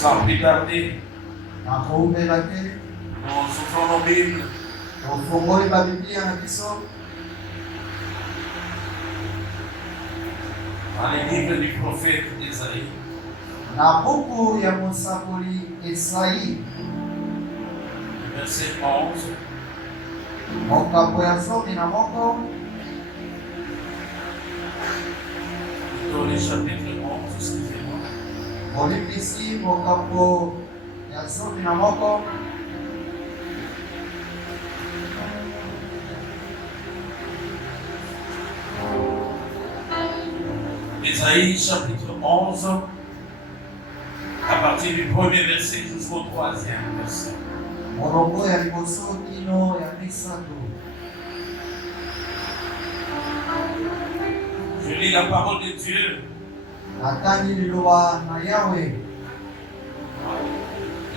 Sans plus tarder, na kuombela te nous ouvrons nos Bibles ofungoli babiblia na biso dans les livres du prophète Isaïe, na buku ya mosakoli Esai verset 11, mokambo ya 11 plutôt le chapitre 11, excusez-moi. olimbisi mokambo ya 11 Isaïe chapitre 11, à partir du premier verset jusqu'au troisième verset. molongo ya liboso kino ya misato. Je lis la parole de Dieu. Natangi liloba na Yawe.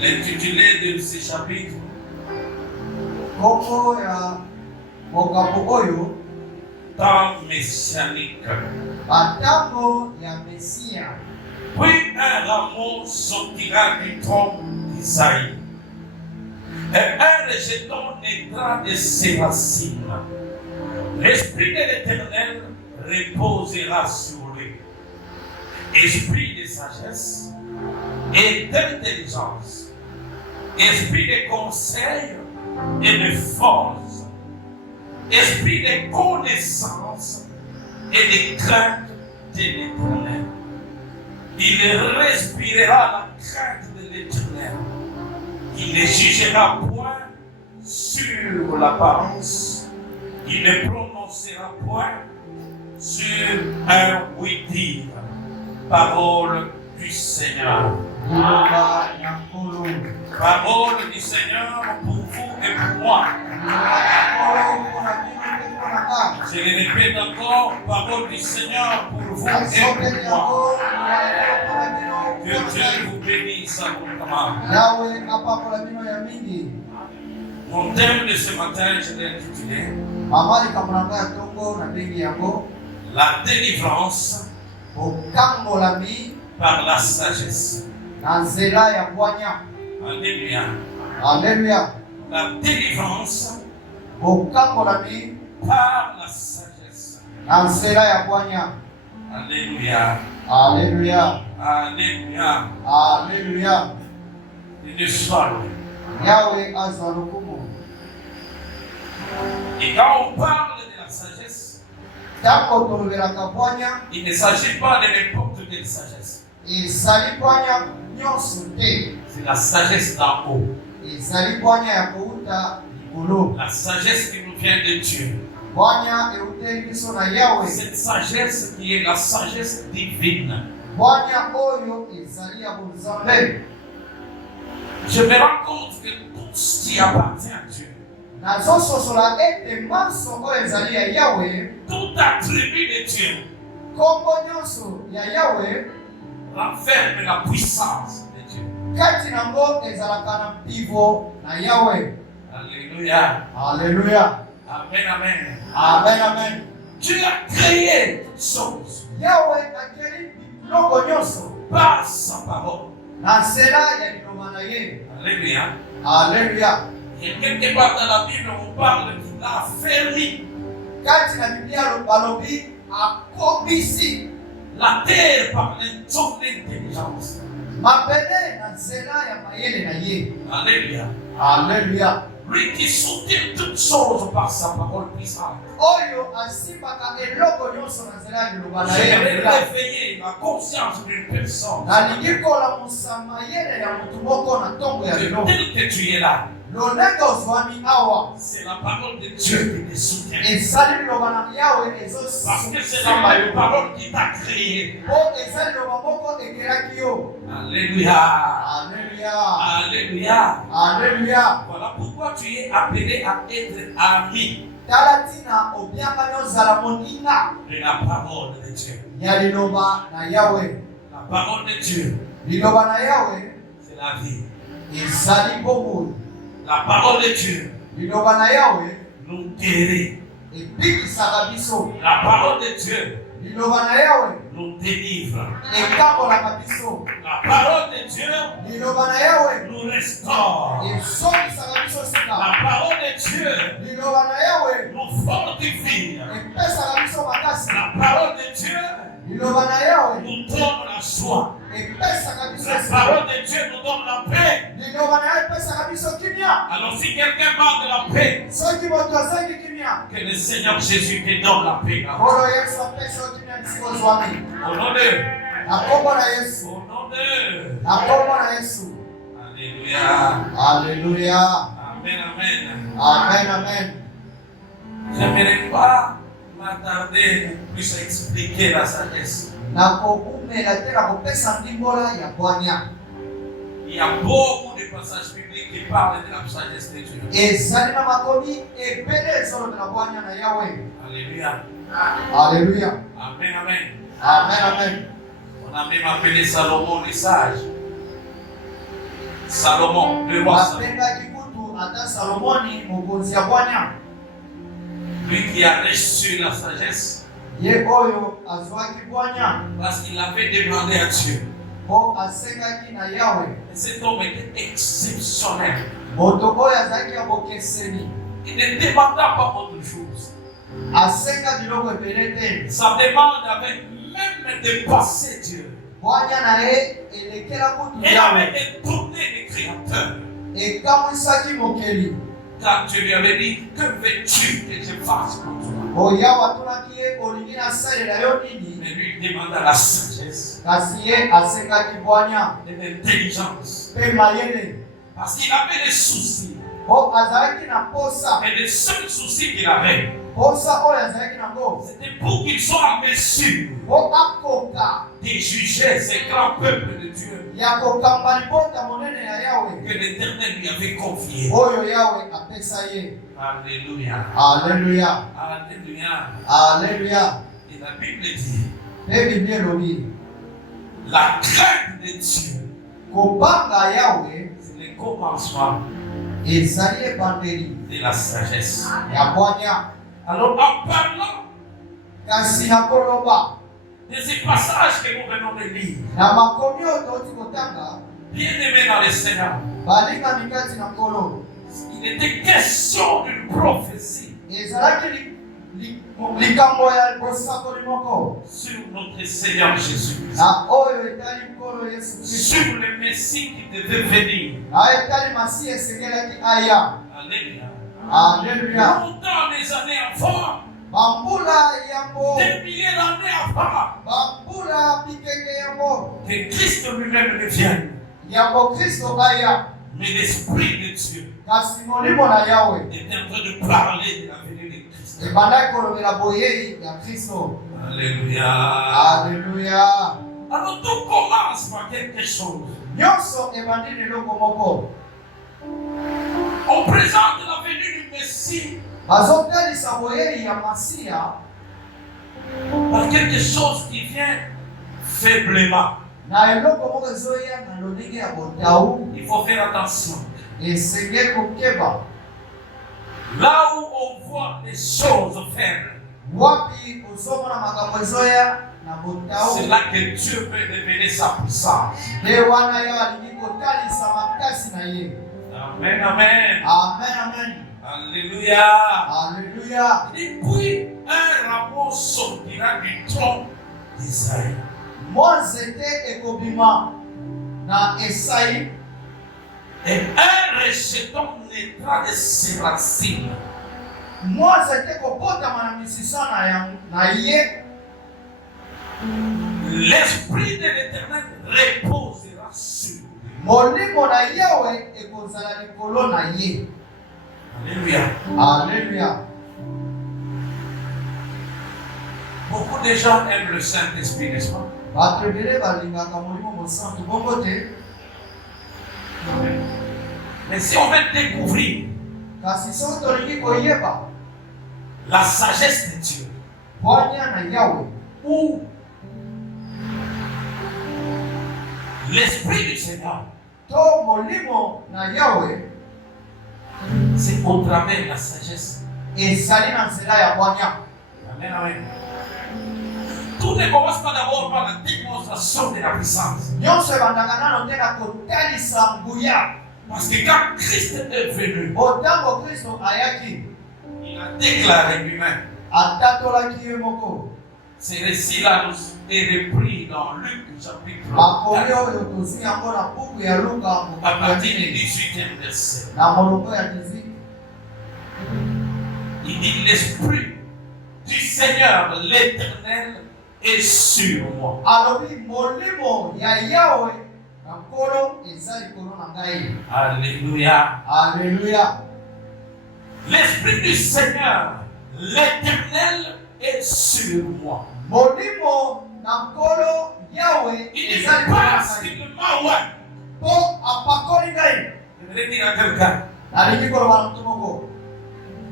L'intitulé de ce chapitre, Kombo ya mokambo oyo temps messianique. batango ya Mesia. Puis un rameau sortira du tronc d'Isaïe, et un rejeton naîtra de ses racines. L'Esprit de l'Éternel reposera sur lui, esprit de sagesse et d'intelligence, esprit de conseil et de force, esprit de connaissance et de crainte de l'Éternel. Il respirera la crainte de l'Éternel. Il ne jugera point sur l'apparence. Il ne prononcera point sur un oui-dire. Parole du Seigneur. Liloba ya nkolo. Parole du Seigneur pour vous et pour moi. Je le répète encore, parole du Seigneur pour vous et pour moi. Que Dieu vous bénisse abondamment. Yawe apakola bino ya mingi. Mon thème de ce matin, je l'ai intitulé Mama likamulanga ya tongo na bengi yango La délivrance bokambolami par la sagesse. na nzela ya bwanya. Alléluia. Alleluya. La délivrance Bokambolami par la sagesse. na nzela ya bwanya. Alléluia. Alleluya. Alléluia. Alleluya. Il est soir. Yawe azwa lokumu. Et quand on parle de la sagesse, Tango tolobelaka bwanya il ne s'agit pas de n'importe quelle sagesse. ezali bwanya nyonso te. C'est la sagesse d'en haut. Ezali bwanya ya kouta likolo. La sagesse qui nous vient de Dieu. Bwanya euteli biso na Yawe. Cette sagesse qui est la sagesse divine. Bwanya oyo ezali ya bonzambe. Je me rends compte que tout ce qui appartient à Dieu, Nazososola ete manso oyo ezali ya Yawe, tout attribut de Dieu, kombo nyonso ya Yawe renferme la puissance de Dieu. kati nango ezalaka na mpivo na Yawe. Alléluia. Alleluya. Amen, amen. Amen, amen. Dieu a créé toutes choses Yawe akeli biloko nyonso par sa parole. na nzela ya liloba na ye. Alléluia. Alleluya. Et quelque part dans la Bible, on parle qu'il a affermi Kati na Biblia balobi akobisi la terre par son intelligence. mabele na nzela ya mayele na ye. Alléluia. Alleluya. Lui qui soutient toutes choses par sa parole puissante. Oyo asimbaka eloko nyonso na nzela ya liloba na J'aimerais ye. réveiller la conscience d'une personne. nalingi kolamusa mayele ya mutu moko na ntongo ya lelo. Tel que tu es là, lolenge ozwami awa c'est la parole de Dieu qui te soutient. ezali liloba na Yawe Parce que c'est la parole qui t'a créé. po ezali liloba moko ekelaki yo. Alléluia. Alleluya. Alléluia. Alleluya. Voilà pourquoi tu es appelé à être ami tala tina obiangani ozala moninga de la parole de Dieu. ya liloba na Yawe. La parole de Dieu, Liloba na Yawe c'est la vie. ezali bomoi. La parole de Dieu Liloba na Yawe nous guérit. ebikisaka biso. La parole de Dieu Liloba na Yawe nous délivre. ekambolaka biso. La parole de Dieu Liloba na Yawe nous restaure. ezongisaka biso sika. La parole de Dieu Liloba na Yawe nous fortifie. epesaka biso makasi. La parole de Dieu Liloba na Yawe nous donne la joie. epesaka biso La esika. parole de Dieu nous donne la paix. Liloba na Yawe epesaka biso kimia. Alors si quelqu'un manque de la paix, Soki moto azangi kimia, que le Seigneur Jésus te donne la paix. nkolo Yesu apesa yo kimia bisika ozwami. Au nom de... Na kombo na Yesu. Au nom de... Na kombo na Yesu. Alléluia. Alléluia. Amen, amen. Amen, amen. J'aimerais pas m'attarder plus à expliquer la sagesse. Nakokumela te na kopesa ndimbola ya bwanya. Il y a beaucoup de passages bibliques qui parlent de la sagesse de Dieu. Ezali na makomi ebele ezolobela bwanya na Yawe. Alléluia. Alléluia. Amen, amen. Amen, amen. On a même appelé Salomon le sage. Salomon, le roi Salomon. Bapengaki kutu ata Salomoni mokonzi ya bwanya. Lui qui a reçu la sagesse Ye oyo azwaki bwanya parce qu'il avait demandé à Dieu. po asengaki na Yawe. Et cet homme était exceptionnel. Moto oyo azalaki ya bokeseni. Il ne demanda pas autre chose. Asenga biloko ebele te. Sa demande avait même dépassé Dieu. Bwanya na ye elekela kutu Elle Yawe. avait étonné le Créateur. Ekamwisaki mokeli. Quand Dieu lui avait dit, que veux-tu que je fasse pour toi? Oyawe atunaki ye olingi nasalela yo nini? Mais lui il demanda la sagesse Kasi ye asengaki bwanya et l'intelligence. mpe mayele. Parce qu'il avait des soucis. Po azalaki na posa. Et le seul souci qu'il avait, Posa oyo azalaki nango c'était pour qu'il soit en mesure po akoka de juger ces grands peuples de Dieu ya kokamba libota monene ya Yawe que l'Éternel lui avait confiés. oyo Yawe apesa ye. Alléluia. Alléluia. Alléluia. Alléluia. Et la Bible dit, Mpe Biblia elobi la crainte de Dieu, kobanga Yawe c'est le commencement ezali ebandeli de la sagesse. ya bwanya. Alors en parlant Kasi na koloba de ces passages que nous venons de lire, na makomi oyo toti kotanga bien aimé dans le Seigneur, balingami kati na nkolo, il était question d'une prophétie ezalaki likambo ya bosakoli moko sur notre Seigneur Jésus-Christ, na oyo etali nkolo Yesu Kristo, sur le Messie qui devait venir. na etali masi esengelaki aya. Alléluia. Alléluia. Longtemps des années avant, Bambula yambo, des milliers d'années avant, bambula bikeke yambo, que Christ lui-même ne vienne. yambo Kristo aya. Mais l'Esprit de Dieu Kasi molimo na Yawe est en train de parler de la venue de Christ. ebandaki kolobela boyei ya Kristo. Alléluia. Alléluia. Alors tout commence par quelque chose. Nyonso ebandi leloko moko. On présente la venue du Messie Bazotalisa boyei ya Masiya par quelque chose qui vient faiblement. na eloko moko ezoya na lolenge ya botau. Il faut faire attention. Esengeli kokeba Là où on voit les choses faibles, wapi ozomona makambo ezoya na botau, c'est là que Dieu peut révéler sa puissance. nde wana ye alingi kotalisa makasi na ye. Amen, amen. Amen, amen. Alléluia. Alléluia. Et puis, un rameau sortira du tronc d'Isaïe. Mwa nzete ekobima na Esayi, Et un rejeton naîtra de ses racines. mwa nzete kobotama na misisa na ye. L'Esprit de l'Éternel reposera sur lui. Molimo na Yawe ekozala likolo na ye. Alléluia. Alléluia. Beaucoup de gens aiment le Saint-Esprit, n'est-ce pas? Bato ebele balingaka molimo mosantu bongo te. Mais si on veut découvrir Kasi soki tolingi koyeba la sagesse de Dieu, bwanya na Yawe ou l'Esprit du Seigneur, to molimo na Yawe, c'est au travers de la sagesse ezali na nzela ya bwanya. Amen, amen. Tout ne commence pas d'abord par la démonstration de la puissance. Nyonso ebandaka nano te na kotalisa nguya. Parce que quand Christ est venu, Otango Kristo ayaki, il a déclaré lui-même. atatolaki ye moko. Ce récit-là nous est repris dans Luc chapitre Makomi 4, oyo tozwi yango na buku ya Luka à partir du 18e verset. na molongo ya 18. Il dit l'Esprit du Seigneur l'Éternel est sur moi. Alobi molimo ya Yawe na nkolo eza likolo na ngai. Alléluia. Alléluia. L'Esprit du Seigneur l'Éternel est sur moi. Molimo na nkolo Yawe Il dit eza likolo na parce ngai. qu'il m'a oint. Po apakoli ngai. Je vais dire à quelqu'un, Nalingi koloba na mutu moko.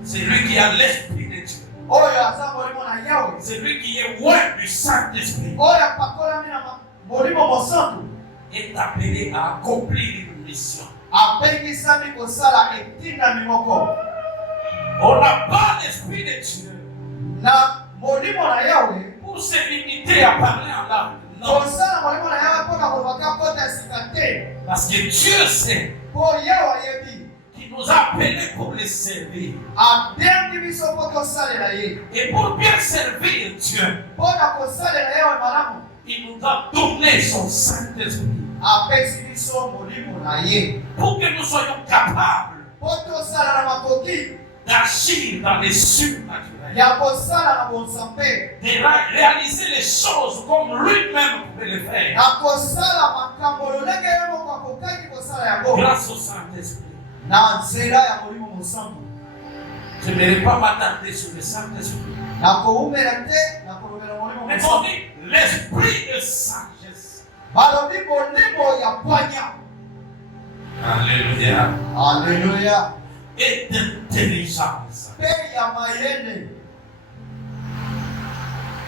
c'est lui qui a l'Esprit de Dieu. Oyo aza molimo na Yawe. C'est lui qui est oint du Saint-Esprit. Oyo apakolami na molimo mosantu. Est appelé à accomplir une mission. Apengisami kosala etindami moko. On n'a pas l'Esprit de Dieu Na molimo na Yawe. pour se limiter à parler en langue. Non. Kosala molimo na Yawe mpona kolobaka kota esika te. Parce que Dieu sait Po Yawe ayebi. qu'il nous a appelés pour les servir. Abengi biso po tosalela ye. Et pour bien servir Dieu, Mpona kosalela Yawe malamu. il nous a donné son Saint-Esprit Apesi biso molimo na ye. pour que nous soyons capables Po tosala na makoki. d'agir dans les surnaturels, Ya kosala na bonsambe. de réaliser les choses comme lui-même pouvait le faire Na kosala makambo lolenge ye moko akokaki kosala yango. grâce au Saint-Esprit. Na nzela ya molimo mosantu. Je ne vais pas m'attarder sur le Saint-Esprit. Na koumela te, na kolobela molimo Mais on mosantu. dit l'esprit de sagesse. Balobi molimo ya bwanya. Alléluia. Alléluia. Et d'intelligence. Pe ya mayele.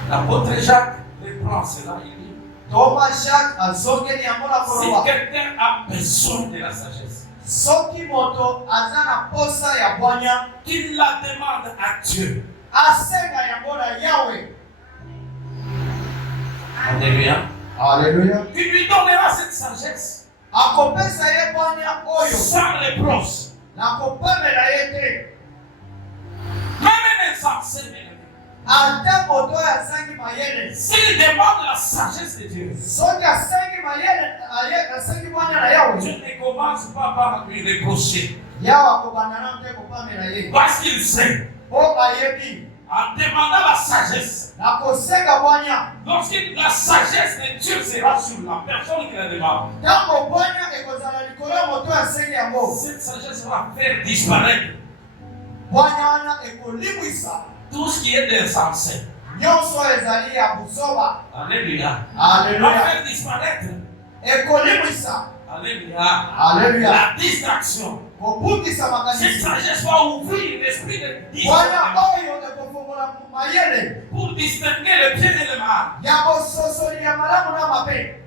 L'apôtre Jacques reprend cela. Il dit Thomas Jacques azongeli yango na si koloba. quelqu'un a besoin de la sagesse, Soki moto aza na posa ya bwanya, qu'il la demande à Dieu. asenga yango na Yawe. Alléluia. Alléluia. Qui lui donnera cette sagesse Akopesa ye bwanya oyo. sans reproche. Na kopamela ye te. Même un insensé, bien-aimé, Ata moto oyo asangi mayele. s'il demande la sagesse de Dieu, Soki asangi mayele, asangi bwanya na Yawe. Dieu ne commence pas par lui reprocher. Yawe akobanda na te kopamela ye. Parce qu'il sait, Po ayebi. en demandant la sagesse, Na kosenga bwanya. lorsque la sagesse de Dieu sera sur la personne qui la demande, Tango bwanya ekozala likolo ya moto oyo asengi yango. cette sagesse va faire disparaître Bwanya wana ekolimwisa. tout ce qui est insensé. Nyonso ezali ya buzoba. Alléluia. Va Alléluia. faire disparaître. Ekolimwisa. Alléluia. Alléluia. La distraction. Kobundisa Cette makanisi. sagesse va ouvrir l'esprit de Bwanya discernement oyo ekofongola mayele. pour distinguer le bien et le mal Ya bososoli ya malamu na mabe.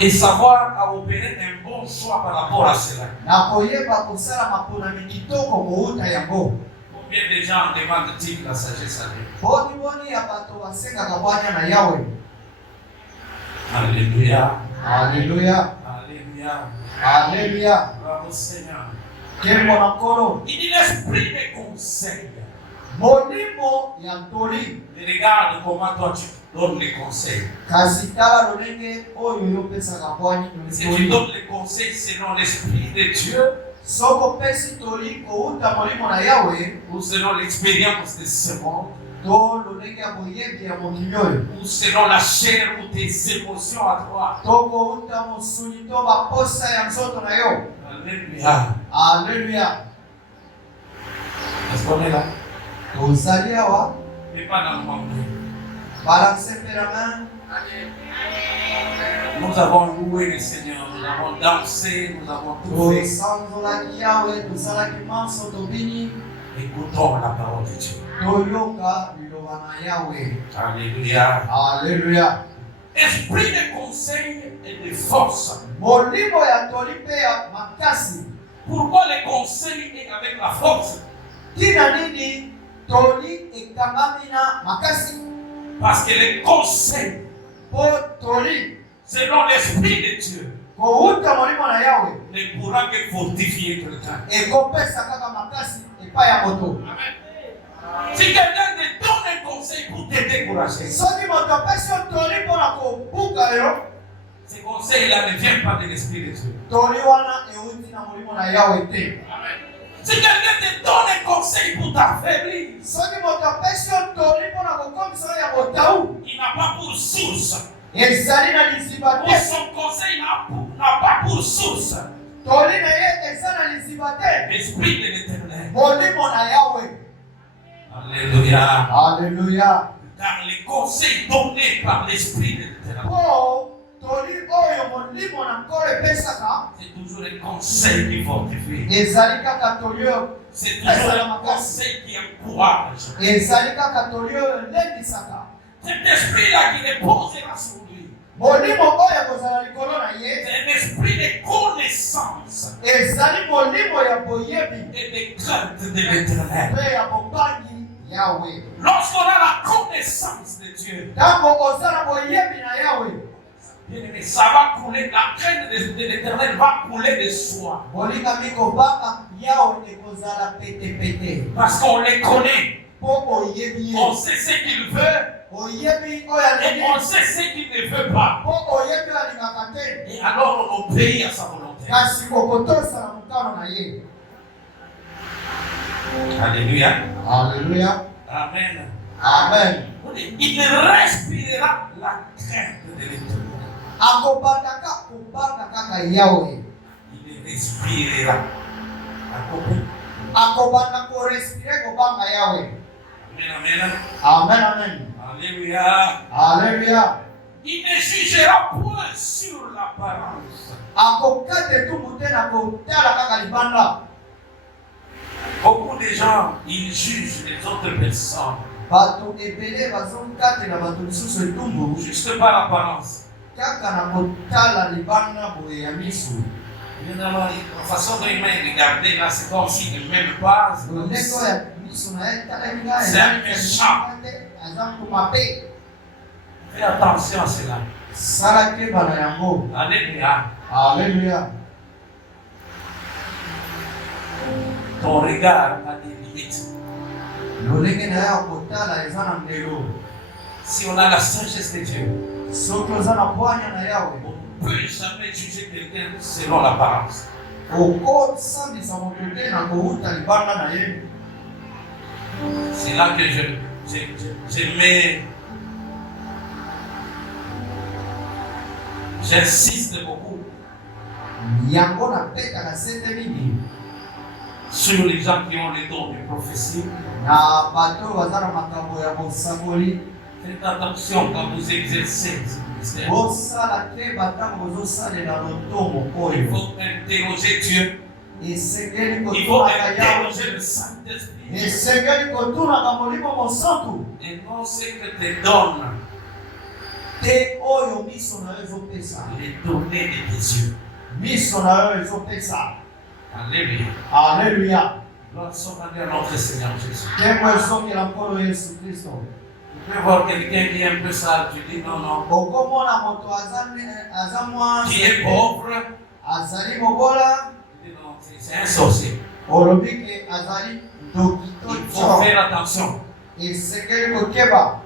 et savoir à opérer un bon choix par rapport à cela. Na koyeba kosala maponami kitoko kouta yango. Combien de gens demandent-ils la sagesse à Dieu? Boni ya bato basengaka bwanya na Yawe. Alléluia. Alléluia. Alléluia. Alléluia. Bravo Seigneur. Kembo na nkolo. Il dit l'esprit des conseils. Molimo ya ntoli. Mais regarde comment toi tu donnes les conseils. Kasi tala lolenge oyo yopesaka bwanya Si tu ntoli. donnes les conseils selon l'esprit de Dieu Soko pesi toli kouta molimo na Yawe. ou selon l'expérience de ce monde To lolenge ya boyebi ya mokili oyo. ou selon la chair ou tes émotions à toi. To kouta mosuni to baposa ya nzoto na yo. Alléluia. Alléluia. Est-ce qu'on est là? Tozali awa. Et pas dans le monde. Balance mpe na main. Nous avons loué le Seigneur, nous avons dansé, nous avons tout fait. Tosanzolaki Yawe, tosalaki manso tobini. Écoutons la parole de Dieu. Toyoka liloba na Yawe. Alléluia. Alléluia. Esprit de conseil et de force. Molimo ya toli mpe ya makasi. Pourquoi le conseil est avec la force? tina nini toli ekangamina makasi Parce que les conseils, po toli selon l'Esprit de Dieu, kouta molimo na yawe ne pourra que fortifier quelqu'un. ekopesa kaka makasi epai ya moto. Si quelqu'un te donne un conseil pour te décourager, soki moto apesi yo toli mpona kobuka yo, ce conseil-là ne vient pas de l'Esprit de Dieu. toli wana euti na molimo na yawe te. Si quelqu'un te donne un conseil pour t'affaiblir, soki moto apesi yo toli mpona kokomisa yo ya botau, il n'a pas pour source. ezali na liziba Ou te. son conseil n'a pas pour source toli na ye eza na liziba te, l'Esprit de l'Éternel. molimo na yawe. Alléluia. Alléluia. Car les conseils donnés par l'Esprit de l'Éternel, Po toli oyo molimo na nkolo epesaka c'est toujours un conseil qui fortifie. ezali kaka toli oyo, C'est toujours un conseil qui encourage. ezali kaka toli oyo elendisaka. Cet esprit-là qui reposera sur lui, molimo oyo ekozala likolo na ye c'est un esprit de connaissance ezali molimo ya boyebi et de crainte de l'Éternel. mpe ya bobangi yawe. Lorsqu'on a la connaissance de Dieu, ntango ozala boyebi na yawe, bien-aimé, ça va couler, la crainte de l'Éternel va couler de soi. bolingami kobanga yawe ekozala petepete Parce qu'on les connaît, mpo oyebi ye, on sait ce qu'il veut oyebi oyo et alingi on sait ce qu'il ne veut pas. mpo oyebi oyo alingaka te, Et alors on obéit à sa volonté. kasi okotosala mokano na ye. Alléluia. Alleluya, Amen. amen. Il respirera la crainte de l'Éternel. akobandaka kobanga kaka yawe, Il respirera. akobanda korespire kobanga yawe. Amen, amen. Amen, amen. Alléluia. Alleluya. Il ne jugera point sur l'apparence. akokate tumbu te na kotala kaka libanda. Beaucoup de gens, ils jugent les autres personnes bato ebele bazokatela bato misusu etumbu juste par l'apparence. kaka na kotala libanda boye ya miso. Évidemment, la façon dont il m'a regardé là, c'est comme s'il ne m'aime pas. loleko ya miso na ye talaki nga C'est un méchant. aza mtu mabe. Fais attention à cela. sala keba na yango. Alléluia. Alleluya. Ton regard a des limites. lolenge na ye ya kotala eza na ndelo. Si on a la sagesse de Dieu, soki oza na bwanya na yawe on ne peut jamais juger quelqu'un selon l'apparence. okosambisa moto te na kouta libanda na ye. C'est là que je mets. J'insiste beaucoup yango napetaka sete mingi sur les gens qui ont les dons de prophétie. na bato oyo baza na makambo ya bosakoli. Faites attention quand vous exercez ce ministère. bosala te batango bozosalela lotomo Il oyo faut interroger Dieu. esengeli Il faut kotunaka yawe, interroger le Saint-Esprit. esengeli kotunaka molimo mosantu Et non ce que te donne te oyo miso na yo ezopesa, les données de tes yeux. miso na yo ezopesa. Alléluia. Alleluya. Gloire soit rendue à notre Seigneur Jésus. ntembo ezokela nkolo yesu kristo. Tu peux voir quelqu'un qui est un peu sale, tu dis non, non. okomona moto aza mwa Qui est pauvre, azali mobola, tu dis non, c'est un sorcier. olobi ke azali ndoki to Il faut tso. faire attention. esengeli kokeba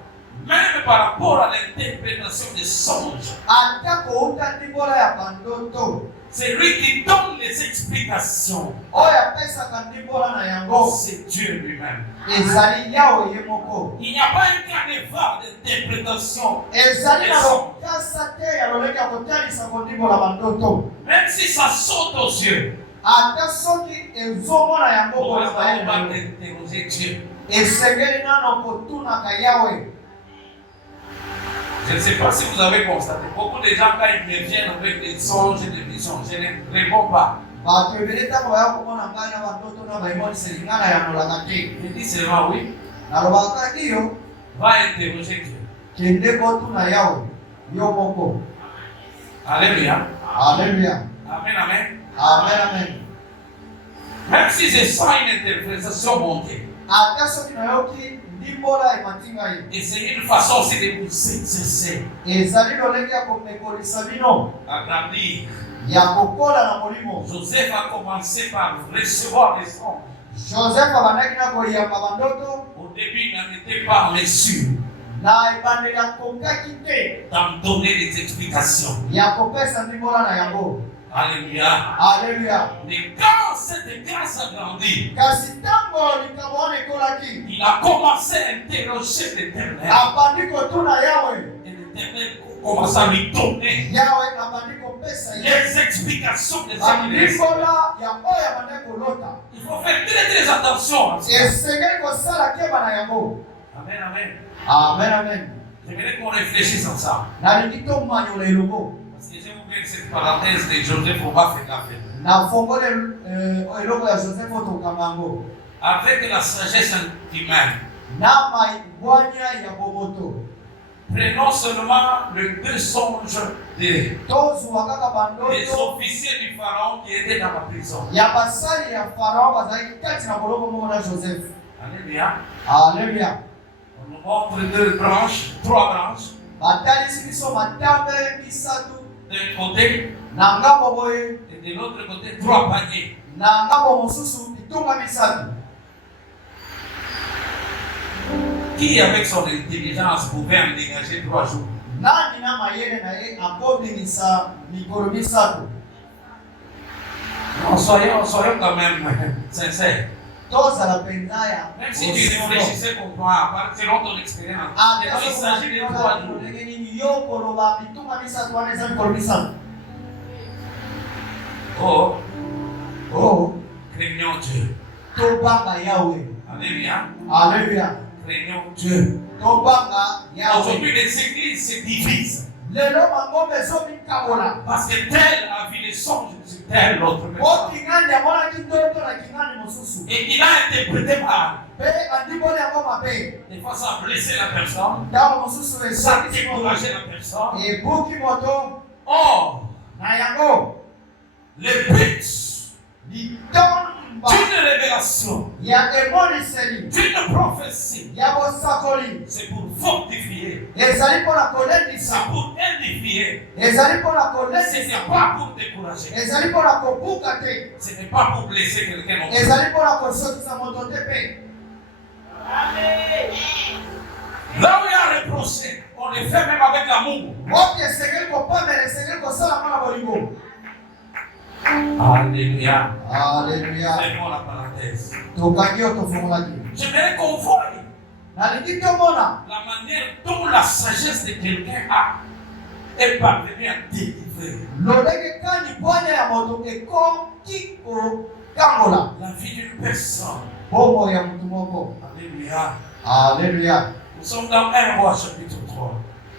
Même par rapport à l'interprétation des songes. ata kouta ndimbola ya bandoto C'est lui qui donne les explications. oyo apesaka ndimbola na yango C'est Dieu lui-même. ezali yawe ye moko. Il n'y a pas un carnaval d'interprétation. ezali na lokasa te ya lolenge ya kotalisa kondimbola bandoto, Même si ça saute aux yeux, ata soki ezomona yango on va boye interroger Dieu. esengeli nano kotunaka yawe. Je ne sais pas si vous avez constaté, beaucoup de gens, quand ils me viennent avec des songes et des visions, je ne réponds pas. bato ebele ntango baya komona ngai na bandoto na baimoniseli ngai na yanolaka te, Je dis seulement oui, nalobaka iyo va interroger Dieu. kende kotuna yawe yo moko. Alléluia. Alleluya. Amen, amen. Amen, amen. Même si j'ai ça une interprétation montée. ata soki nayoki ndimbola emati ngai. Et c'est une façon aussi de vous exercer. Ezali lolenge ya komekolisa bino À grandir. ya kokola na molimo. Joseph a commencé par recevoir les songes. Joseph abandaki na koyamba bandoto. Au début, il n'en était pas mesure Na ebandeli akokaki te d'en donner des explications. ya kopesa ndimbola na yango. Alléluia. Alleluya. Mais quand cette grâce a grandi, Kasi ntango likambo wana ekolaki, il a commencé à interroger l'Éternel. abandi kotuna Yawe. Et l'Éternel commence à lui donner Yawe abandi kopesa ye les explications des églises. bandimbola ya oyo abandi kolota. Il faut faire très très attention à ça. Esengeli kosala keba na yango. Amen, amen. Amen, amen. J'aimerais qu'on réfléchisse à ça. Nalingi tomanyola eloko. Parce que j'ai ouvert cette parenthèse de Joseph, on va faire la fête. Nafongoli eloko ya Joseph otokanga yango. Avec la sagesse humaine, Na maibwanya ya bomoto. prenons seulement les deux songes des Tozwa kaka bandoto officiers du Pharaon qui étaient dans la prison. ya basali ya Farao bazalaki kati na boloko moko na Joseph. Alléluia. Alleluya. On nous montre deux branches, trois branches. Batalisi biso matambe misatu D'un côté na ngambo boye et de l'autre côté, trois paniers. na ngambo mosusu bitunga misatu. Qui, avec son intelligence, pouvait en dégager 3 jours? Nani na mayele na ye akobimisa mikolo misatu. Non, soyons quand même sincères. Tozala penza ya Même si tu réfléchissais pour toi, selon ton expérience, il s'agit de 3 jours. ndenge nini yo koloba bitunga misatu wana eza mikolo misatu. Oh, craignons Dieu. Tobanga Yawe. Alléluia. Alleluya. Craignons Dieu. Tobanga Yawe. Aujourd'hui, les églises se divisent. Lelo mangombe ezomikabola. Parce que tel a vu les songes sur tel autre personne. Okingani amonaki ndoto na kingani mosusu. Et il a interprété mal. Mpe andimoli yango mabe. Des fois, ça a blessé la personne. Ntango mosusu Ça a esakisi découragé la personne. ebuki moto Or, na yango le but litomba d'une révélation, ya emoniseli d'une prophétie, ya bosakoli c'est pour fortifier, ezali mpona c'est kolendisa, pour édifier. ezali mpona Ce kolendisa, n'est pas pour décourager. ezali mpona kobuka te, Ce n'est pas pour blesser quelqu'un non plus. ezali mpona kosokisa moto te mpe. Là où il y a reproché, on le fait même avec l'amour. Oki esengeli kopamela, esengeli kosala mpo na bolingo. Alléluia. Alleluya. Fermons la parenthèse. Tokangi yo tofungolaki. J'aimerais qu'on voie Nalingi tomona la manière dont la sagesse de quelqu'un est parvenue à délivrer lolenge kani bwanya ya moto ekoki kokangola la vie d'une personne. bongo ya motu moko. Alléluia. Alleluya. Nous sommes dans 1 Roi chapitre 3.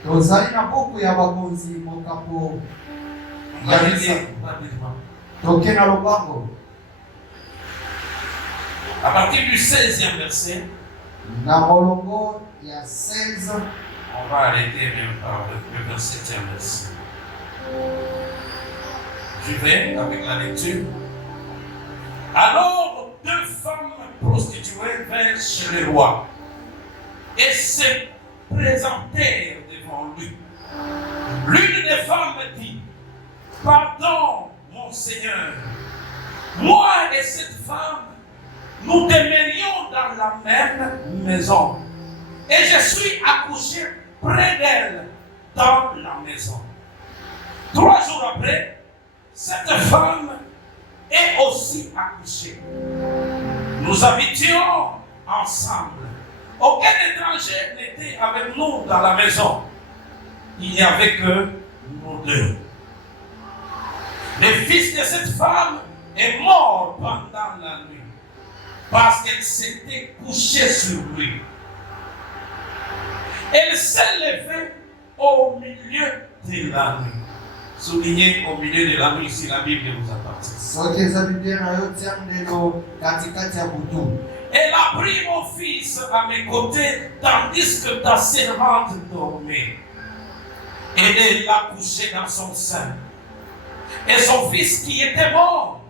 Tozali na buku ya bakonzi mokambo On ya va lire misato. rapidement. Toke na lopango À partir du 16e verset, na molongo ya 16 on va arrêter même par le 27e verset. Je vais avec la lecture. Alors, 2 femmes prostituées vinrent chez le roi et se présentèrent devant lui. L'une des femmes dit: Pardon, mon Seigneur, moi et cette femme, nous demeurions dans la même maison. Et je suis accouché près d'elle dans la maison. 3 jours après, cette femme est aussi accouchée. Nous habitions ensemble. Aucun étranger n'était avec nous dans la maison. Il n'y avait que nous deux. Le fils de cette femme est mort pendant la nuit parce qu'elle s'était couchée sur lui. Elle s'est levée au milieu de la nuit. Soulignez au milieu de la nuit si la Bible vous appartient. soki eza biblia na yo tia ndelo katikati ya butu. Elle a pris mon fils à mes côtés tandis que ta servante dormait. Et elle l'a couché dans son sein. Et son fils qui était mort,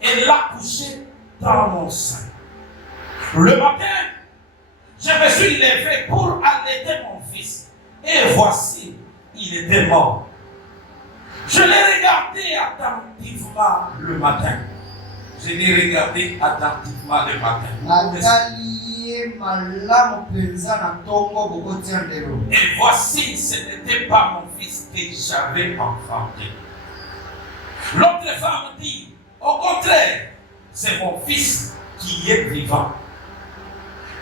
elle l'a couché dans mon sein. Le matin, je me suis levé pour allaiter mon fils. Et voici, il était mort. Je l'ai regardé attentivement le matin. Je l'ai regardé attentivement le matin. Et voici, ce n'était pas mon fils que j'avais enfanté. L'autre femme dit, au contraire, c'est mon fils qui est vivant.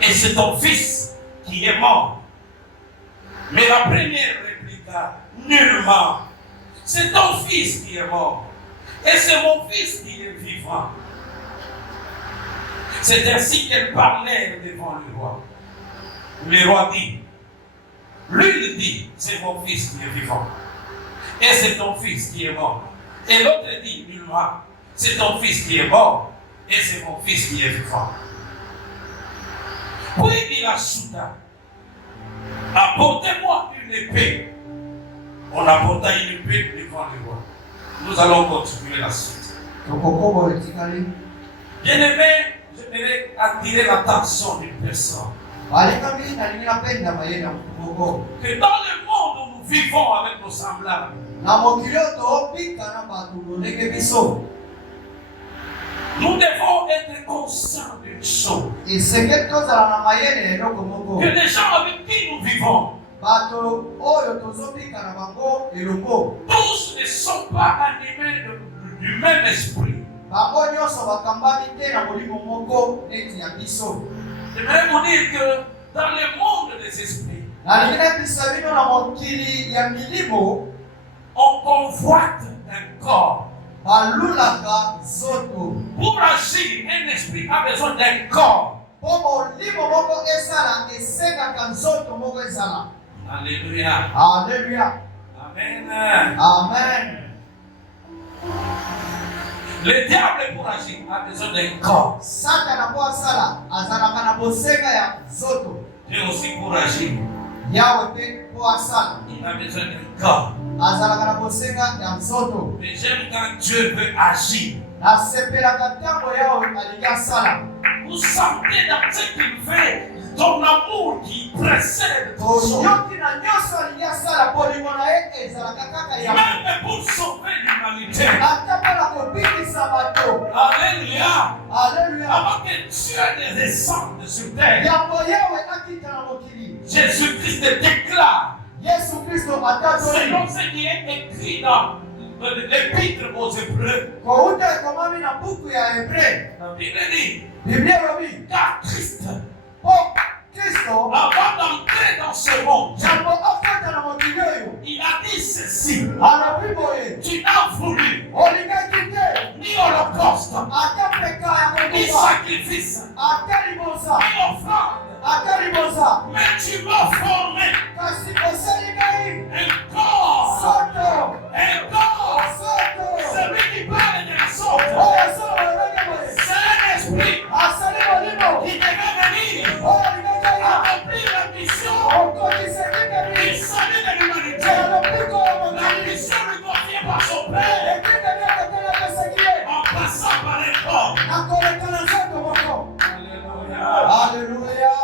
Et c'est ton fils qui est mort. Mais la première répliqua, nullement. C'est ton fils qui est mort. Et c'est mon fils qui est vivant. C'est ainsi qu'elle parlait devant le roi. Le roi dit, l'une dit, c'est mon fils qui est vivant. Et c'est ton fils qui est mort. Et l'autre dit, nullement, c'est ton fils qui est mort. Et c'est mon fils qui est vivant. Puis il ajouta, apportez-moi une épée. On apporta une épée devant le roi. Nous allons continuer la suite. Bien-aimé, j'aimerais attirer l'attention d'une personne. Que dans le monde où nous vivons avec nos semblables, nous devons être conscients d'une chose. Que les gens avec qui nous vivons, tous ne sont pas animés du même esprit. J'aimerais vous dire que dans le monde des esprits, on convoite un corps. Pour agir, un esprit a besoin d'un corps. Alléluia. Alléluia. Amen. Amen. Le diable pour agir a besoin d'un corps. Et aussi pour agir, il a besoin d'un corps. Mais j'aime quand Dieu veut agir. Vous sentez dans ce qu'il fait ton amour qui précède ton son. Même pour sauver l'humanité. Alléluia. Alléluia. Avant que Dieu ne descende sur terre, Jésus-Christ déclare, selon ce qui est écrit dans l'épître aux Hébreux, la Bible dit, car Christ, avant d'entrer dans ce monde, il a dit ceci, tu n'as voulu ni holocauste, ni sacrifice, ni offrande, mais tu m'as formé un corps, celui qui parle d'un sort, c'est un esprit qui devait venir accomplir la mission du salut de l'humanité. La mission lui convient par son Père en passant par les corps. Alléluia.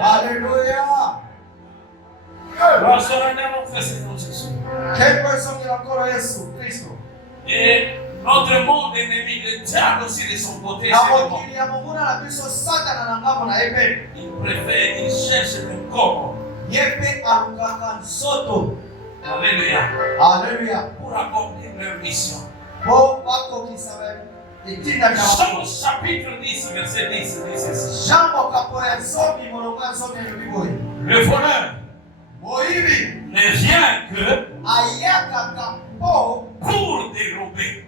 Alléluia. Et notre monde ennemi, le diable aussi de son côté, il préfère, il cherche le corps. Alléluia. Alléluia. Pour accomplir leur mission. Jean chapitre 10, verset 10, dit ceci. Le voleur ne vient que pour dérober,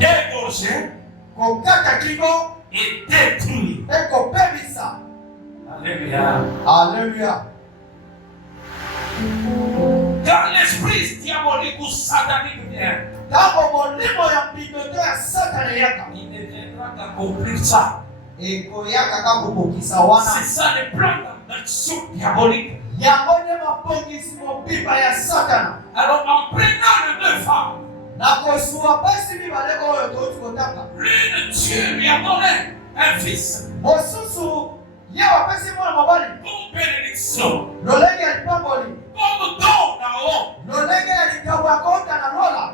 égorger et détruire. Alléluia. Alléluia. Quand l'esprit diabolique ou satanique vient, il ne viendra qu'accomplir ça. C'est ça le plan d'action diabolique. Alors en prenant les deux femmes, L'une, Dieu lui a donné un fils. Pour bénédiction. Comme don d'en haut.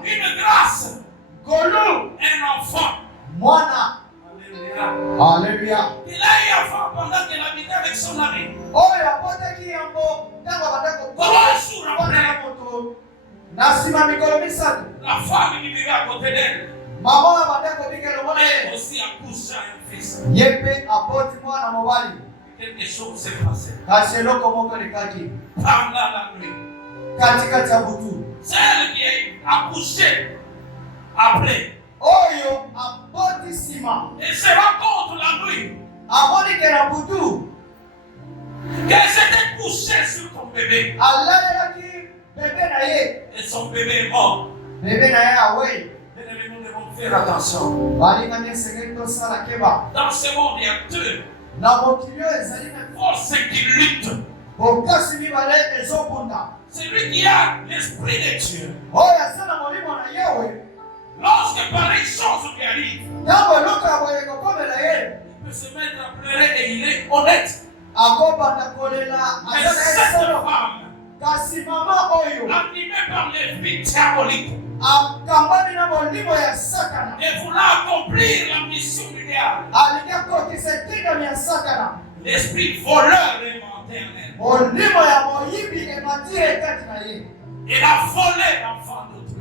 Une grâce. Un enfant. Alléluia. Il a eu enfant pendant qu'il habitait avec son ami. 3 jours après, la femme qui vivait à côté d'elle elle aussi accoucha un fils. Quelque chose s'est passé pendant la nuit. Celle qui est accouchée après, elle se rend compte la nuit qu'elle s'était couchée sur ton bébé. Et son bébé est mort. Nous devons faire attention. Dans ce monde, il y a 2 forces qui luttent. Celui qui a l'esprit de Dieu. Lorsque pareille chose lui arrive, il peut se mettre à pleurer et il est honnête. Mais cette femme, animée par l'esprit diabolique, et voulant accomplir la mission idéale, l'esprit voleur est éternel. Il a volé l'enfant d'autrui.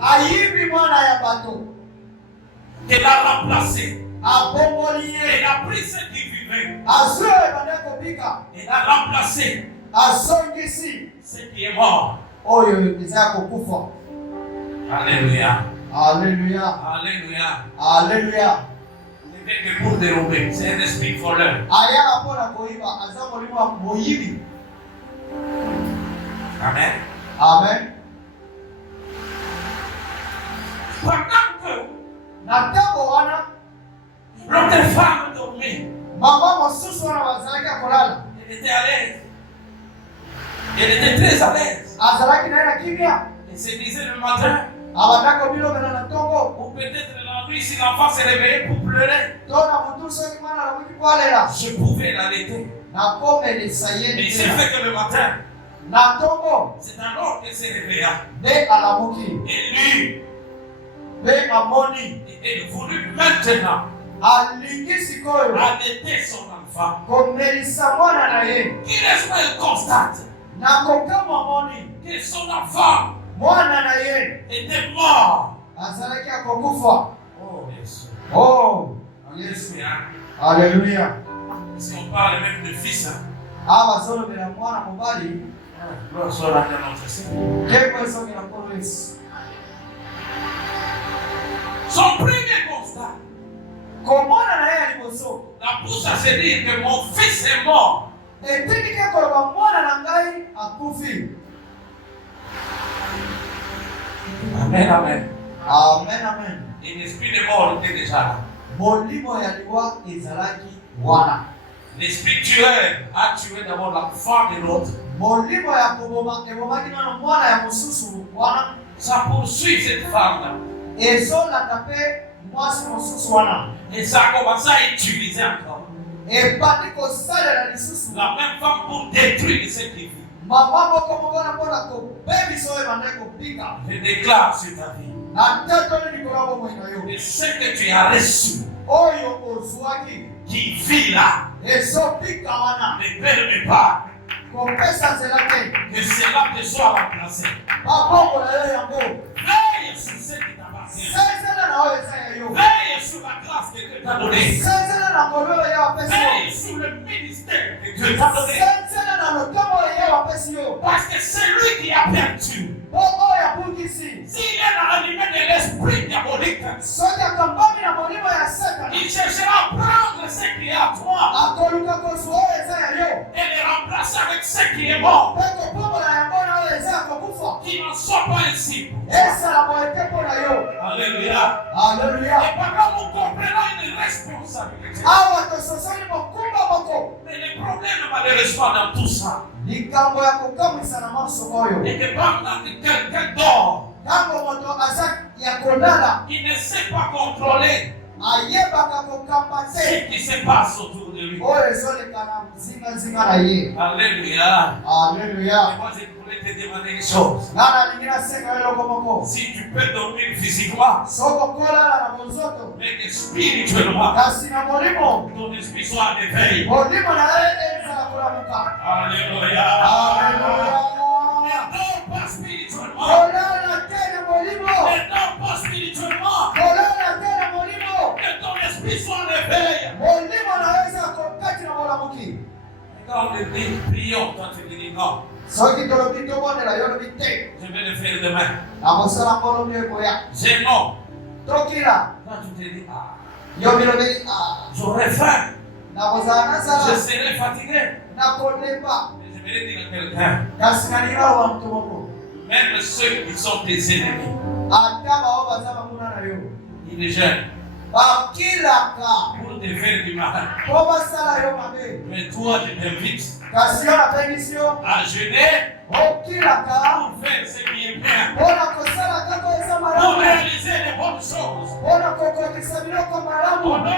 Il a remplacé. Il a pris ce qui vivait. Il a remplacé ce qui est mort. Alléluia. Alléluia. Alléluia. Alléluia. Ce n'est que pour dérober. C'est un esprit voleur. Amen. Amen. Pendant que l'autre femme dormait, elle était à l'aise. Elle était très à l'aise. Elle se disait le matin, ou peut-être la nuit, si l'enfant se réveillait pour pleurer, je pouvais l'arrêter. Mais il s'est fait que le matin, c'est alors qu'elle s'est réveillée. Et lui, il est voulu maintenant allaiter son enfant. Qu'il est constate que son enfant était mort. Oh, Jésus. Oh, Alléluia. Alléluia. Si on parle même de fils, gloire soit à notre Seigneur. Son premier constat la pousse à se dire que mon fils est mort. Amen, amen. Amen, amen. Et l'esprit de mort était déjà là. L'esprit tueur a tué d'abord la femme de l'autre. Ça poursuit cette femme-là. Et ça a commencé à utiliser encore la même femme pour détruire ce qui vit. Je déclare sur ta vie et ce que tu as reçu qui vit là ne permet pas que cela te soit remplacé. Veille sur ce qui t'appartient. Veille sur la grâce que Dieu t'a donnée. Veille sur le ministère que Dieu t'a donné. Parce que celui qui a perdu, s'il est dans l'animé de l'esprit diabolique, il cherchera à prendre ce qui est à toi et le remplacer avec ce qui est mort. Qui n'en soit pas ainsi. Alléluia. Alléluia. Et pendant nous comprenons une responsabilité. Mais le problème malheureusement dans tout ça, et que pendant que quelqu'un dort, tango moto aza ya kolala il ne sait pas contrôler ayebaka kokamba ce te qui se passe autour de lui. oyo ezolekana zingazinga na ye. Alléluia. Alleluya. Et moi, je voulais te demander une chose. Nana lingi nasenga eloko moko Si tu peux dormir physiquement, soko kolala na bonzoto mais que spirituellement, kasi na molimo ton esprit soit en éveil. molimo na ye ezala kolamuka. Alléluia. Alleluya. Ne dors pas spirituellement. Kolala te na molimo, Ne dors pas spirituellement. kolala te na molimo, Que ton esprit soit en éveil. molimo na ye ezala kokati na molamuki. Quand on dit prions, toi tu dis non, Soki tolobi tobondela yo lobi te je vais le faire demain. nakosala ngolobi ekoya J'ai non. tokila Toi tu te dis ah, yo bilobi j'aurais faim, nakozala je nazala serai fatigué. nakolemba Mais je vais dire à quelqu'un, kasi nalinga wa moto moko même ceux qui sont tes ennemis, ata bao baza bamuna na yo ils gênent bakilaka pour te faire du mal. po basala yo mabe Mais toi, je t'invite kasi yo napengisi yo à jeûner okilaka pour faire ce qui est bien, mpona kosala kaka eza pour malamu réaliser les bonnes choses. mpona kokokisa biloko Au malamu nom de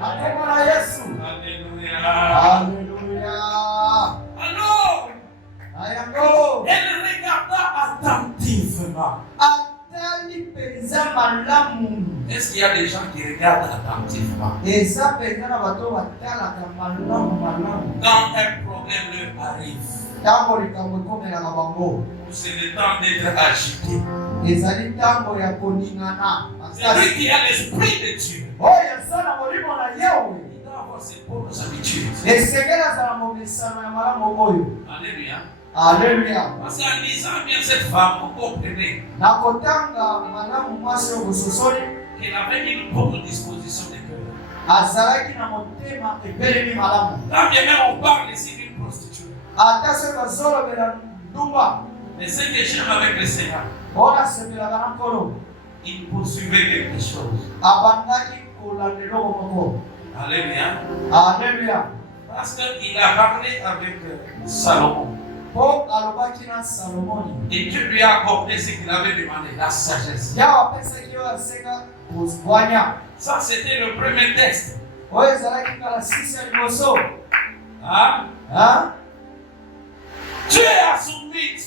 na kombo na yesu. Alléluia. Alleluya. Alors, na yango elle regarda attentivement. atali mpenza malamu. Est-ce qu'il y a des gens qui regardent attentivement eza mpenza na bato batalaka malamu malamu quand un problème leur arrive? ntango likambo ekomelaka bango C'est le temps d'être agité. ezali ntango ya koningana C'est makasi lui qui a l'esprit de Dieu. oyo aza na molimo na yawe Il doit avoir ses propres habitudes. esengeli azala momesano ya malamu oyo. Alléluia. Alleluya. Parce qu'en lisant bien cette femme, vous comprenez na kotanga malamu mwasi oyo bososoli qu'elle avait une bonne disposition de cœur. azalaki na motema ebelemi malamu. Quand bien même on parle ici d'une prostituée, ata soki bazolobela ndumba mais ce que j'aime avec le Seigneur, mpona asepelaka na nkolo il poursuivait quelque chose. abandaki kolanda eloko moko. Alléluia. Alleluya. Parce qu'il a parlé avec Salomon. mpo alobaki na salomoni Et Dieu lui a accordé ce qu'il avait demandé, la sagesse. yawe apesaki oyo asenga kozwanya. Ça, c'était le premier texte. oyo ezalaki kala 6 ya liboso. Hein? Dieu a soumis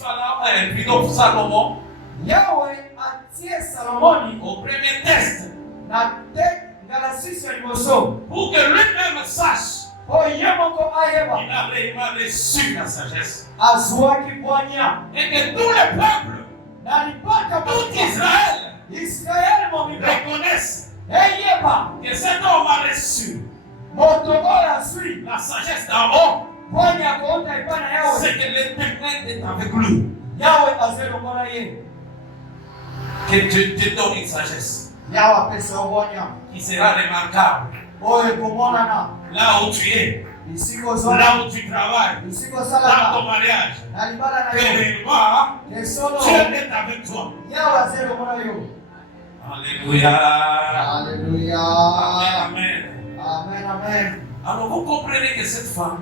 Salomon yawe atie salomoni au premier texte na te ngala 6 ya liboso pour que lui-même sache po ye moko ayeba qu'il a réellement reçu la sagesse. azwaki bwanya Et que tout le peuple, na lipata tout Israël, israeli mobimba reconnaissent eyeba que cet homme a reçu moto oyo azwi la sagesse d'en haut. bwanya kouta epai na yawe. C'est que l'Éternel est avec lui. yawe azwi longola ye. Que Dieu te donne une sagesse yawe apesa yo bwanya qui sera remarquable oyo ekomonana là où tu es, esika ozala là où tu travailles, esika dans osalaka ton mariage. na libala na Que yo réellement, ke solo Dieu est avec toi. yawe azwi longola yo. Alléluia. Alleluya. Amen. Amen, amen. Alors vous comprenez que cette femme,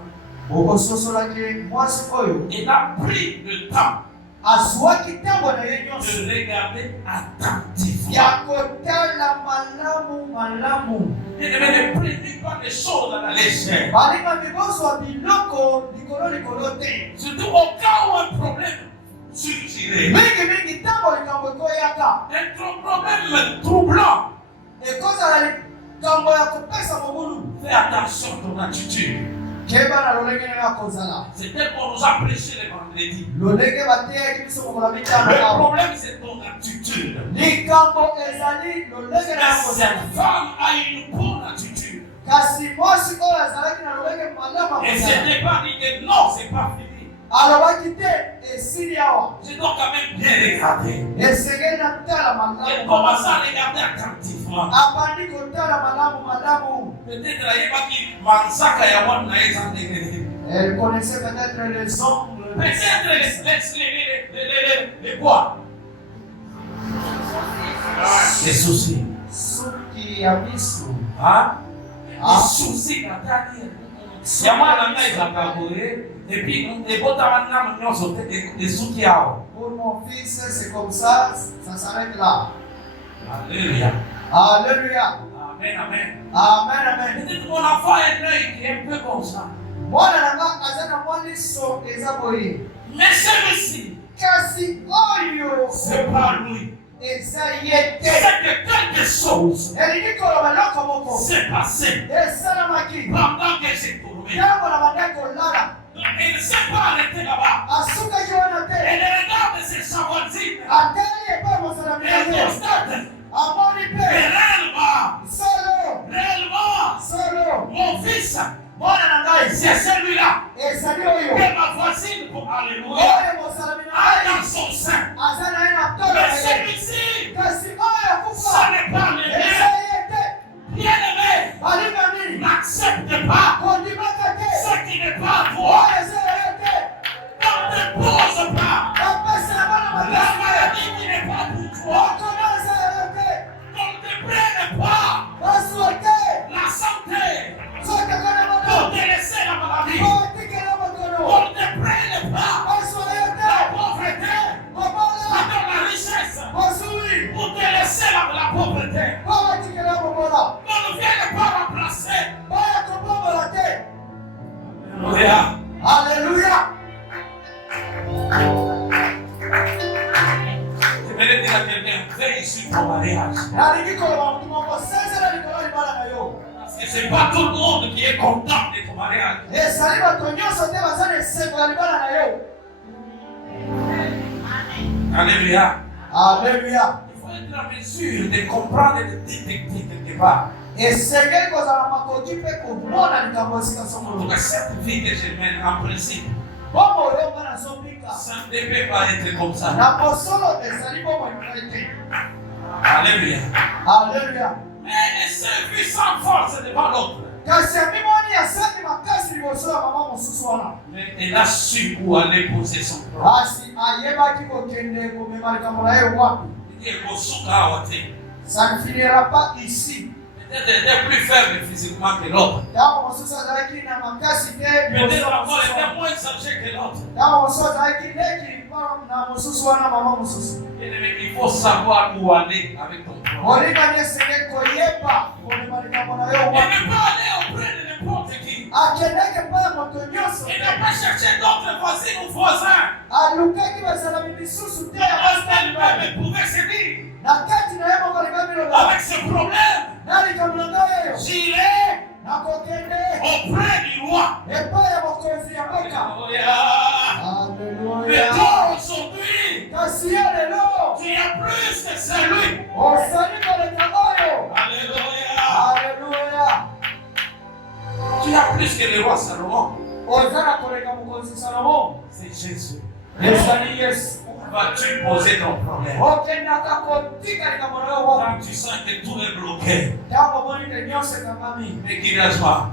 okososolaki mwasi oyo elle a pris le temps azwaki ntango na ye nyonso de regarder attentivement. ya kotala malamu. Et ne prenez pas les choses à la légère. balingami bozwa biloko likolo te. Surtout au cas où un problème surgirait. mingi ntango likambo ekoyaka Un problème troublant. ekozala likambo ya kopesa mobulu. Fais attention à ton attitude. keba na lolenge nini akozala. C'est tel qu'on nous a prêché le vendredi. lolenge bateyaki biso mokolo Le mitano. problème, c'est ton attitude. likambo ezali lolenge Mais na akozala. cette femme a une bonne attitude. kasi mwasi oyo azalaki na lolenge malamu Et ce akozala. n'est pas dit que non, c'est pas fini. alobaki te esili awa. Je dois quand même bien regarder. esengeli na tala Et malamu. commence à regarder attentivement. abandi kotala malamu. Peut-être ayebaki manzaka ya wana eza ndenge. Elle connaissait peut-être les ongles. Peut-être les quoi? Les soucis. suki ya miso. Hein? Les soucis natali. Il y a moi la main qui a carburé, et puis les bottes à maintenant, nous sommes des soutiens. Pour mon fils, c'est comme ça s'arrête là. Alléluia. Alléluia. Amen, amen. Amen, amen. Peut-être mon enfant est né qui est un peu comme ça. Mwana nanga azana mwaliso eza boye. Mais celui-ci, Kasi oyo c'est pas lui. eza ye te. C'est que quelque chose Elingi koloba loko moko. s'est passé Esalamaki. pendant que j'ai tourné. Ntango na banda kolala. Il ne s'est pas arrêté là-bas. Asukaki wana te. Elle regarde ses voisines. Atali epai mosalami na Elle ye. constate Amoni que pe. réellement, Solo. mon fils, Mwana na ngai. c'est celui-là Ezali oyo. que ma voisine, pour alléluia, Oyo mosalami na a ngai. dans son sein. Aza na ye na tolo Mais na ye. celui-ci, Kasi oyo ce kufa. n'est pas le Eza mien. ye te. Bien-aimé, Balingami. n'accepte pas Kondimaka te. ce qui n'est pas à toi. Oyo eza ye te. Ne te pose pas Bapesa na bana la makasi. maladie qui n'est pas pour toi. Bokono eza ye te. Ne te prenne pas Basuwa te. la santé Soki kona pour mono. te laisser la maladie. Botikela mokono. Ne te prenne pas Basuwa ye la te. pauvreté Bobola. dans la richesse Bosui. pour te laisser la pauvreté. Bobatikela bobola. Ne viens pas remplacer. Baya kobobola te. Alléluia. Alléluia. Je vais dire à quelqu'un, veille sur ton mariage. Nalingi koloba mutu moko senzela likolo libala na yo. Parce que ce n'est pas tout le monde qui est content de ton mariage. Ezali bato nyonso te baza na esengo ya libala na yo. Alléluia. Alléluia. Il faut être en mesure de comprendre et de détecter quelque part. Esengeli kozala makoki mpe komona likambo esika En tout songolo. cas, cette vie que je mène, en principe, Bomo oyo nga nazobika. ça ne devait pas être comme ça. Na bosolo ezali bomo ekai te. Alléluia. Alléluia. Mais elle s'est vue sans force devant l'autre. Kasi amimoni asali makasi liboso ya mama mosusu wana. Mais elle a su où aller poser son problème. Kasi ayebaki kokende komema likambo na ye wapi. Il dit, Kosuka awate. Ça ne finira pas ici. Peut-être elle était plus faible physiquement que l'autre. Ntango mosusu azalaki na makasi te Peut-être liboso ya encore mosusu elle était wana. moins âgée que l'autre. Ntango mosusu azalaki leki na mosusu wana mama mosusu. Bien-aimé, il faut savoir où aller avec ton problème. Molingani esengeli koyeba komema likambo na yo Et wapi. ne pas aller auprès de n'importe qui. Akendeki epai ya moto nyonso Et te. ne pas chercher d'autres voisines ou voisins. Alukaki bazalami misusu te ya Parce basali qu'elle-même baye. elle pouvait se dire, Na kati na ye moko alingami loba. avec ce problème, Na likambo na ngai oyo. j'irai Nakokende auprès du roi. epai ya mokonzi ya mboka. Alléluia. Mais Alléluia. toi, aujourd'hui, Kasi ye lelo tu as plus que celui. osali koleka oyo. Alléluia. Alléluia. Tu as plus que le roi Salomon. Oza na koleka mokonzi Salomo. C'est Jésus. Ezali Yesu. Où vas-tu poser ton problème? Okendaka kotika likambo na yo wapi. Quand tu sens que tout est bloqué, Ntango omoni te nyonso ekangami. mais dis-le-moi.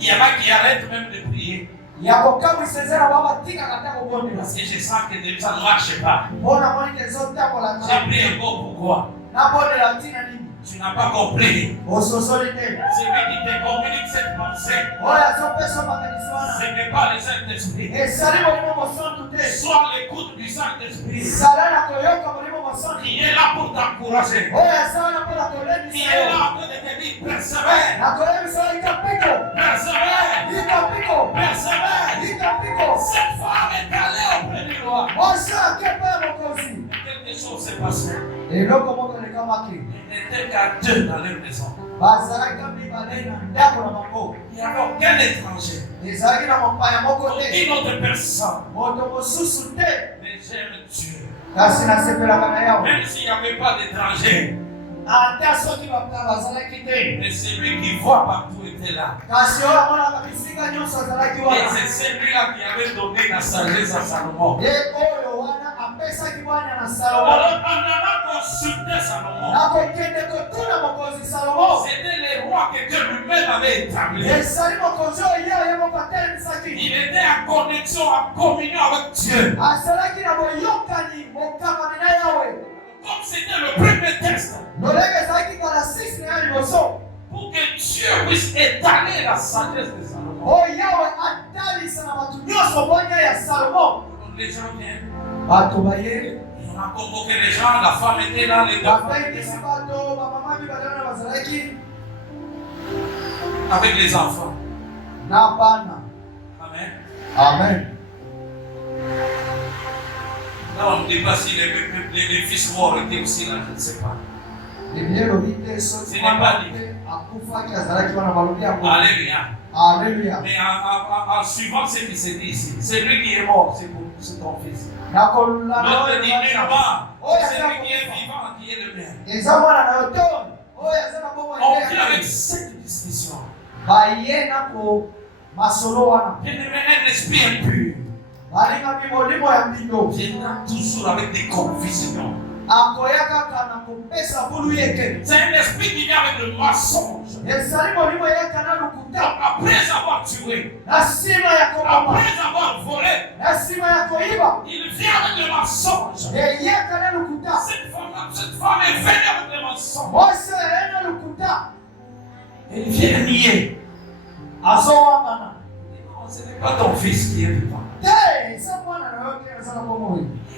Il y en a qui arrêtent même de prier. Ya kokamwisa ezala wa batikaka ta kobondela. Parce que je sens que ça ne marche pas. Mpona moni te ezotambola J'ai prié encore pourquoi? nabondela ntina nini. Tu n'as pas compris. Ososoli te. Celui qui te communique cette pensée, Oyo azopesa makanisi wana. ce n'est pas le Saint-Esprit. Ezali molimo mosantu te. Sois à l'écoute du Saint-Esprit Zala na koyoka molimo mosantu. qui est là pour t'encourager. Oyo aza wana mpona Qui kolemisa est yo. là en train de te dire persévère, Na kolemisa yo ika mpiko. persévère, Ika mpiko. persévère. Ika mpiko. Cette femme est allée auprès du roi. Osalaki epai ya mokonzi. Quelque chose s'est passé. Eloko moko elekamaki. Il n'était qu'à deux dans leur maison. Bazalaki mibale na ndako na bango. Il n'y avait aucun étranger, Ezalaki na mopaya moko te. aucune autre personne. Moto mosusu te. Mais j'aime Dieu. Kasi nasepelaka na yawe. Même s'il n'y avait pas d'étranger, Ata soki bazalaki te. mais celui qui voit partout était là. Kasi oyo amonaka bisika nyonso azalaki Et wana. c'est celui-là qui avait donné la sagesse à Salomon. Ye oyo wana apesaki bwana na Alors, Salomo. en allant consulter Salomon, Nakokende kotuna mokonzi Salomo. c'était le roi que Dieu lui-même avait établi. Ezali mokonzi oyo ye moko atelemisaki. Il était en connexion, en communion avec Dieu. Azalaki na boyokani mokangami na yawe. Comme c'était le premier texte, Lolenge ezalaki kala 6 na ya liboso. pour que Dieu puisse étaler la sagesse de Salomon. Oh yawe atali sana watu nyonso bonya ya Salomo. Les gens viennent. Bato baye. On a convoqué les gens, la femme était là, les deux femmes étaient là, avec les enfants. Amen. Amen. Là, on ne dit pas si les fils morts étaient aussi là, je ne sais pas. Ce n'est pas dit. Alléluia. Alléluia. Mais en suivant ce qui se dit ici, c'est lui qui est mort, c'est ton fils. L'autre dit nullement, c'est celui qui est vivant qui est le mien. On vient avec cette discussion. Bien-aimé, un esprit impur viendra toujours avec des convictions. C'est un esprit qui vient avec le mensonge. Après avoir tué, après avoir volé, il vient avec le mensonge. Cette femme est venue avec le mensonge. Elle vient nier. Ce n'est pas ton fils qui est vivant.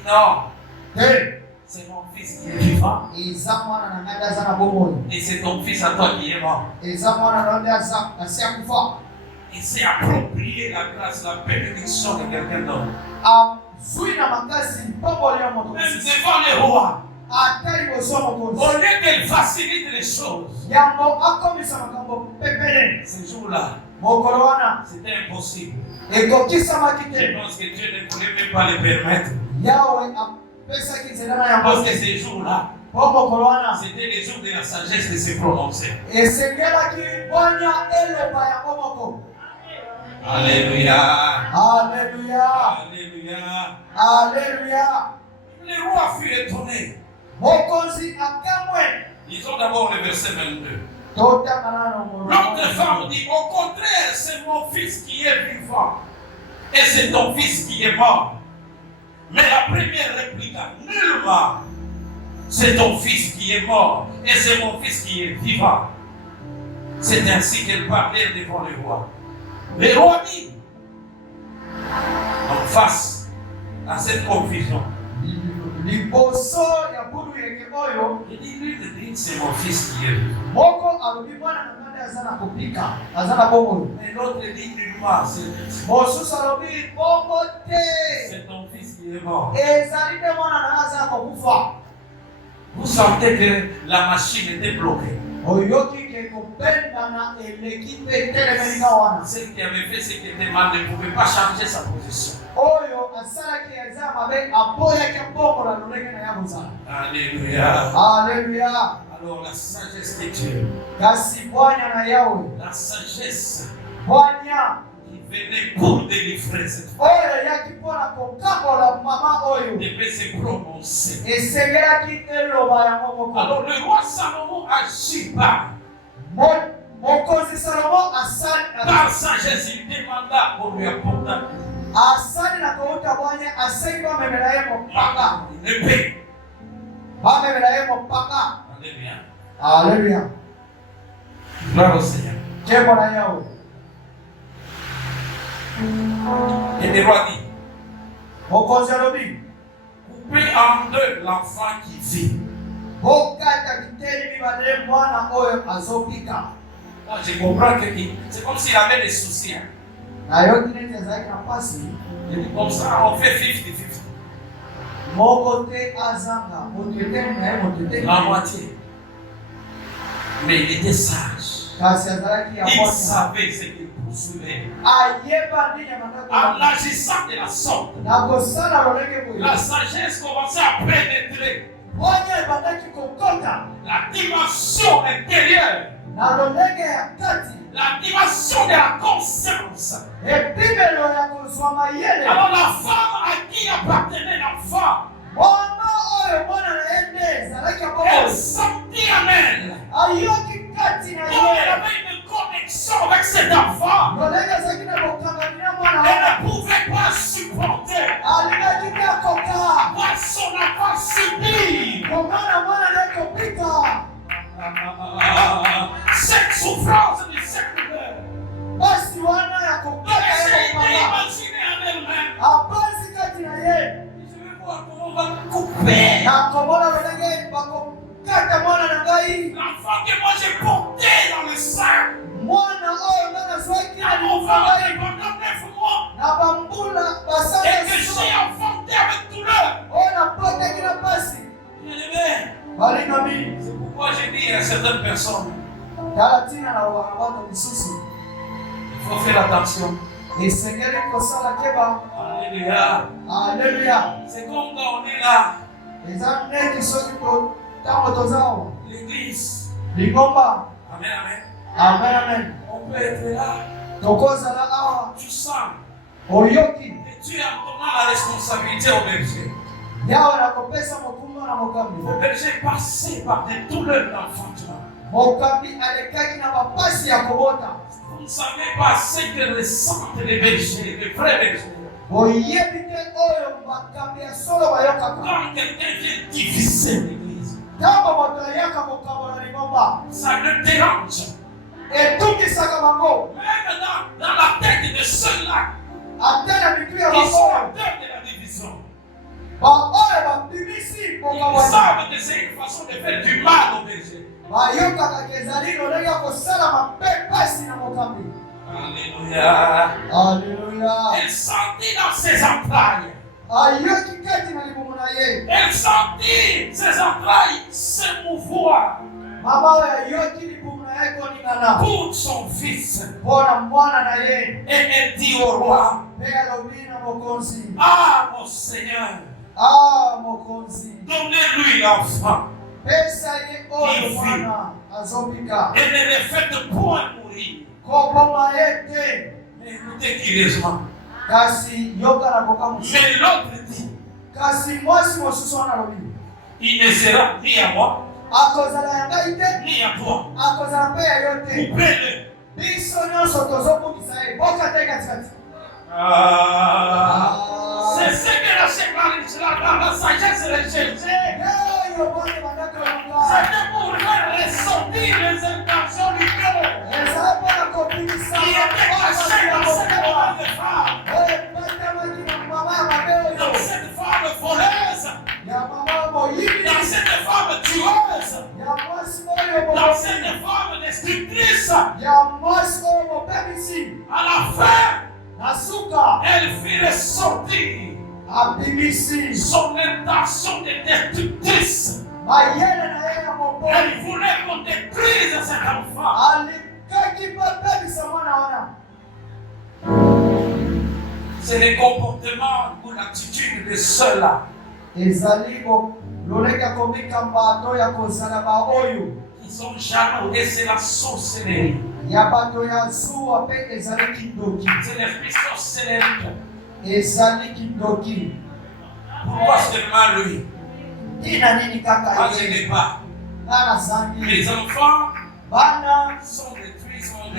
Non. C'est mon fils qui est vivant. Et c'est ton fils à toi qui est mort. Il s'est approprié la grâce, la bénédiction de quelqu'un d'autre. Même devant les rois. Au lieu qu'elle facilite les choses, ce jour-là, c'était impossible. Je pense que Dieu ne voulait même pas le permettre. Parce que ces jours-là, c'était les jours de la sagesse de se prononcer. Alléluia. Alléluia. Alléluia. Alléluia. Les rois furent étonnés. Ils ont d'abord le verset 22. L'autre femme dit, au contraire, c'est mon fils qui est vivant. Et c'est ton fils qui est mort. Mais la première répliqua, nullement, c'est ton fils qui est mort. Et c'est mon fils qui est vivant. C'est ainsi qu'elle parlait devant le roi. Le roi dit, en face à cette confusion, il dit, lui, c'est mon fils qui est vivant. Et l'autre dit, nullement, c'est ton fils qui est mort. Vous sentez que la machine était bloquée. Celle qui avait fait ce qui était mal ne pouvait pas changer sa position. Alléluia. Alléluia. Alors la sagesse de Dieu, la sagesse qui venait pour délivrer cette femme, devait se prononcer. Alors le roi Salomon agit par sagesse, il demanda pour lui apporter une épée. Alléluia. Alléluia. Gloire au Seigneur. Et le roi dit, coupez en deux l'enfant qui vit. Moi, je comprends que c'est comme s'il avait des soucis. Il dit comme ça, on fait 50-50. La moitié. Mais il était sage. Il savait ce qu'il poursuivait. En agissant de la sorte, la sagesse commençait à pénétrer la dimension intérieure, la dimension de la conscience. Alors la femme à qui appartenait l'enfant, elle sentit en elle comme elle avait une connexion avec cet enfant. Elle ne pouvait pas supporter voir son enfant subir cette souffrance de cette douleur. et que j'ai enfanté avec douleur. Bien-aimé, c'est pourquoi j'ai dit à certaines personnes, il faut faire attention. Alléluia. Alléluia. C'est comme quand on est là, l'église. Amen, amen. Amen, amen. On peut être là. Tu sens Oyoki. que tu as maintenant la responsabilité au berger. Yawe nakopesa mokumba na mokambi. Le berger est passé par des douleurs d'enfantement. Mokambi alekaki na mapasi ya kobota. Vous ne savez pas ce que ressentent les bergers, les vrais bergers. Oyebi te oyo makambi ya solo bayokaka. Quand quelqu'un vient diviser l'église, Kama moto yaka mokambo na lingomba. ça le dérange. Etukisaka bango. Même dans la tête de ceux-là Atena mitu ya qui sont bango. acteurs de la division. Baoyo babimisi Ils mokambo. savent que c'est une façon de faire du mal au berger. Bayokaka kezali lolenge ya kosala mabe pasi na mokambi. Alléluia. Alléluia. Elle sentit dans ses entrailles. Ayoki kati na libumu na ye. Elle sentit ses entrailles s'émouvoir Mama ya yoki libumu na ye koningana. pour son fils. Bona mwana na ye. Et elle dit au roi, Pe alobi na mokonzi. ah mon Seigneur, Mokonzi. donnez-lui l'enfant Pesa ye oyo mwana azobika. et ne le faites point mourir. Koboma ye te. Mais écoutez curieusement. Kasi yoka na kokamusi. Mais l'autre dit, Kasi mwasi mosusu wana lobi. il ne sera ni à moi, Akozala ya ngai te. ni à toi. Akozala mpe ya yo te. Coupez-le. Biso nyonso tozobukisa ye. Boka te katikati. C'est ce que la sagesse recherchait. Yoyo bone bandako yonga. C'était pour faire ressortir les intentions du cœur Ezala mpona kobikisa. qui étaient cachées dans cette femme de femme. Oyo epatamaki na mama ya mabe Dans oyo. cette femme voleuse, Ya mama moyibi. dans cette femme tueuse, Ya mwasi oyo dans moyibi. cette femme destructrice. Ya mwasi oyo mopemisi. À la fin, Na suka elle fit ressortir abimisi. son intention de destructrice. Mayele na ye ya mobali. Elle voulait qu'on détruise cet enfant. Alikaki babebisa mwana wana. C'est le comportement ou l'attitude de ceux-là Ezali lolenge ya komikamba to ya kozala baoyo. qui sont jaloux et c'est la sorcellerie. Ya bato ya zuwa mpe ezali kindoki. C'est l'esprit sorcellerique. Ezali kindoki. Pourquoi seulement lui? Tina nini kaka Moi, je ye? n'ai pas. Kana zangi. Les enfants Bana sont détruits, sont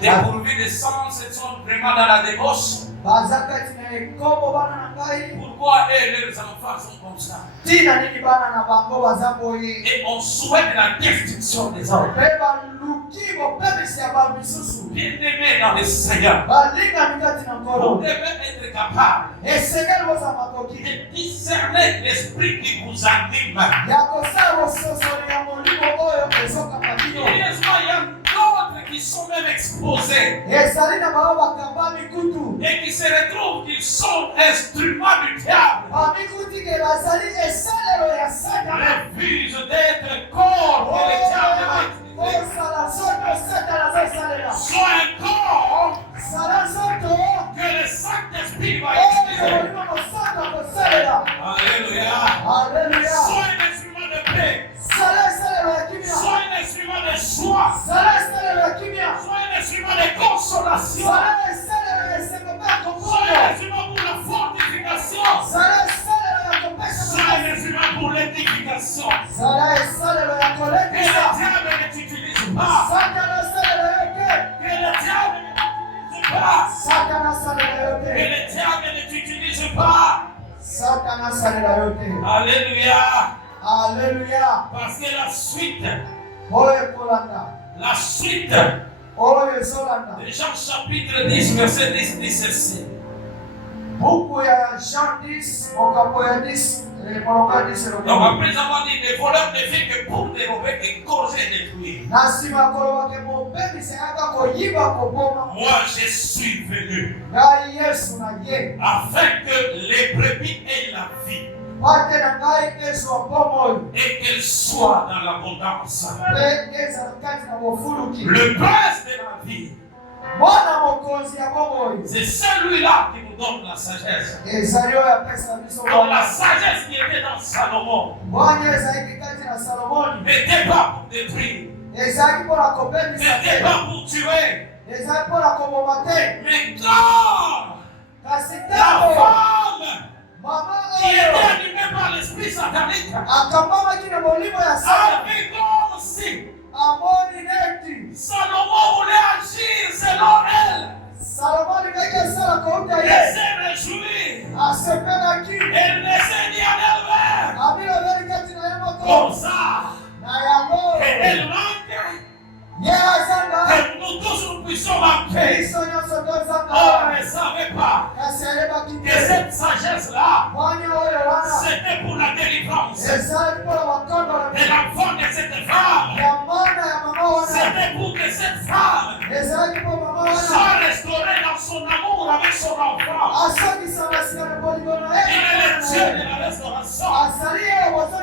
dépourvus de sens, ils sont vraiment dans la débauche. baza kati na ekombo bana na ngai. Pourquoi eux, leurs enfants sont comme ça? Tina nini bana na bango baza boye. Et on souhaite la destruction des hommes. Mpe baluki bopemisi ya bamisusu. Bien-aimés dans le Seigneur, Balingani kati na vous nkolo. devez être capable Esengeli bozala makoki. de discerner l'esprit qui vous anime. Ya kosala bososoli ya molimo oyo ezokaka bino. Curieusement, il y a d'autres qui sont même exposés Ezali na bango bakambami kutu. et qui se retrouvent qu'ils sont instruments du diable. Bamikuti ke bazali esalelo ya Satana. Refusent d'être corps que le diable va utiliser. Osala nzoto Satana azosalela. Soit un corps Sala nzoto que le Saint-Esprit va oyo utiliser. molimo mosantu akosalela. Alléluia. Alleluya. Soit un instrument de paix. Sala esalelo ya kimia. Soit un instrument de joie. Sala esalelo ya kimia. Soit un instrument de consolation. Sala esalelo ya esengo mpe ya Soit un kombono. instrument pour la fortification. Sala esalelo ya kopesa Soit un makasi. instrument pour l'édification. Sala esalelo ya Que kolekisa. le diable ne t'utilise pas. Satana asalelo yo te. Que le diable ne t'utilise pas. Satana asalela yo Que te. le diable ne t'utilise pas. Satana asalela yo te. Alléluia. Alleluya. Parce que Oyo ekolanda. la suite Oyo ezolanda. de Jean chapitre 10, verset 10 dit ceci. Buku ya Jean 10, Okapo ya 10, Moloka 10. Donc après avoir dit les voleurs ne font que pour dérober et causer et détruire. Nasima kolo wake mobebi sayaka koyiba koboma. Moi je suis venu Ngai Yesu na ye. afin que les brebis aient la vie Pate na ngai Yesu abomo. et qu'elles soient dans l'abondance. Eza kati na bofuluki. Le prince de la vie, Mwana mokonzi ya bomo. c'est celui-là qui nous donne la sagesse. Ezali oyo apesa biso Donc la bwana. sagesse qui était dans Salomon Bwana ezalaki kati na Salomoni. n'était pas pour détruire, Ezalaki mpona kobebisa n'était te. pas pour tuer, Ezalaki mpona koboma te. mais quand Kasi la ntango femme mama qui était oyo animée par l'esprit satanique akambamaki na molimo ya Satan, avait comme si amoni neti Salomon voulait agir selon elle Salomoni ndenge esala kouta et ye se réjouir. asepelaki Elle ne s'est dit en elle-même abilobeli kati na ye moko comme ça na yango qu'elle manque, ye azanga que nous tous nous puissions manquer. biso nyonso On tozanga ne savait pas kasi ayebaki que te cette sagesse-là, mwanya oyo wana c'était pour la délivrance ezalaki mpona batondola de l'enfant de cette femme. ya mana ya mama wana C'était pour que cette femme ezalaki mpo mama wana soit restaurée dans son amour avec son enfant. asongisanga sika na bolingo na Il est le Dieu ye de la restauration. azali ye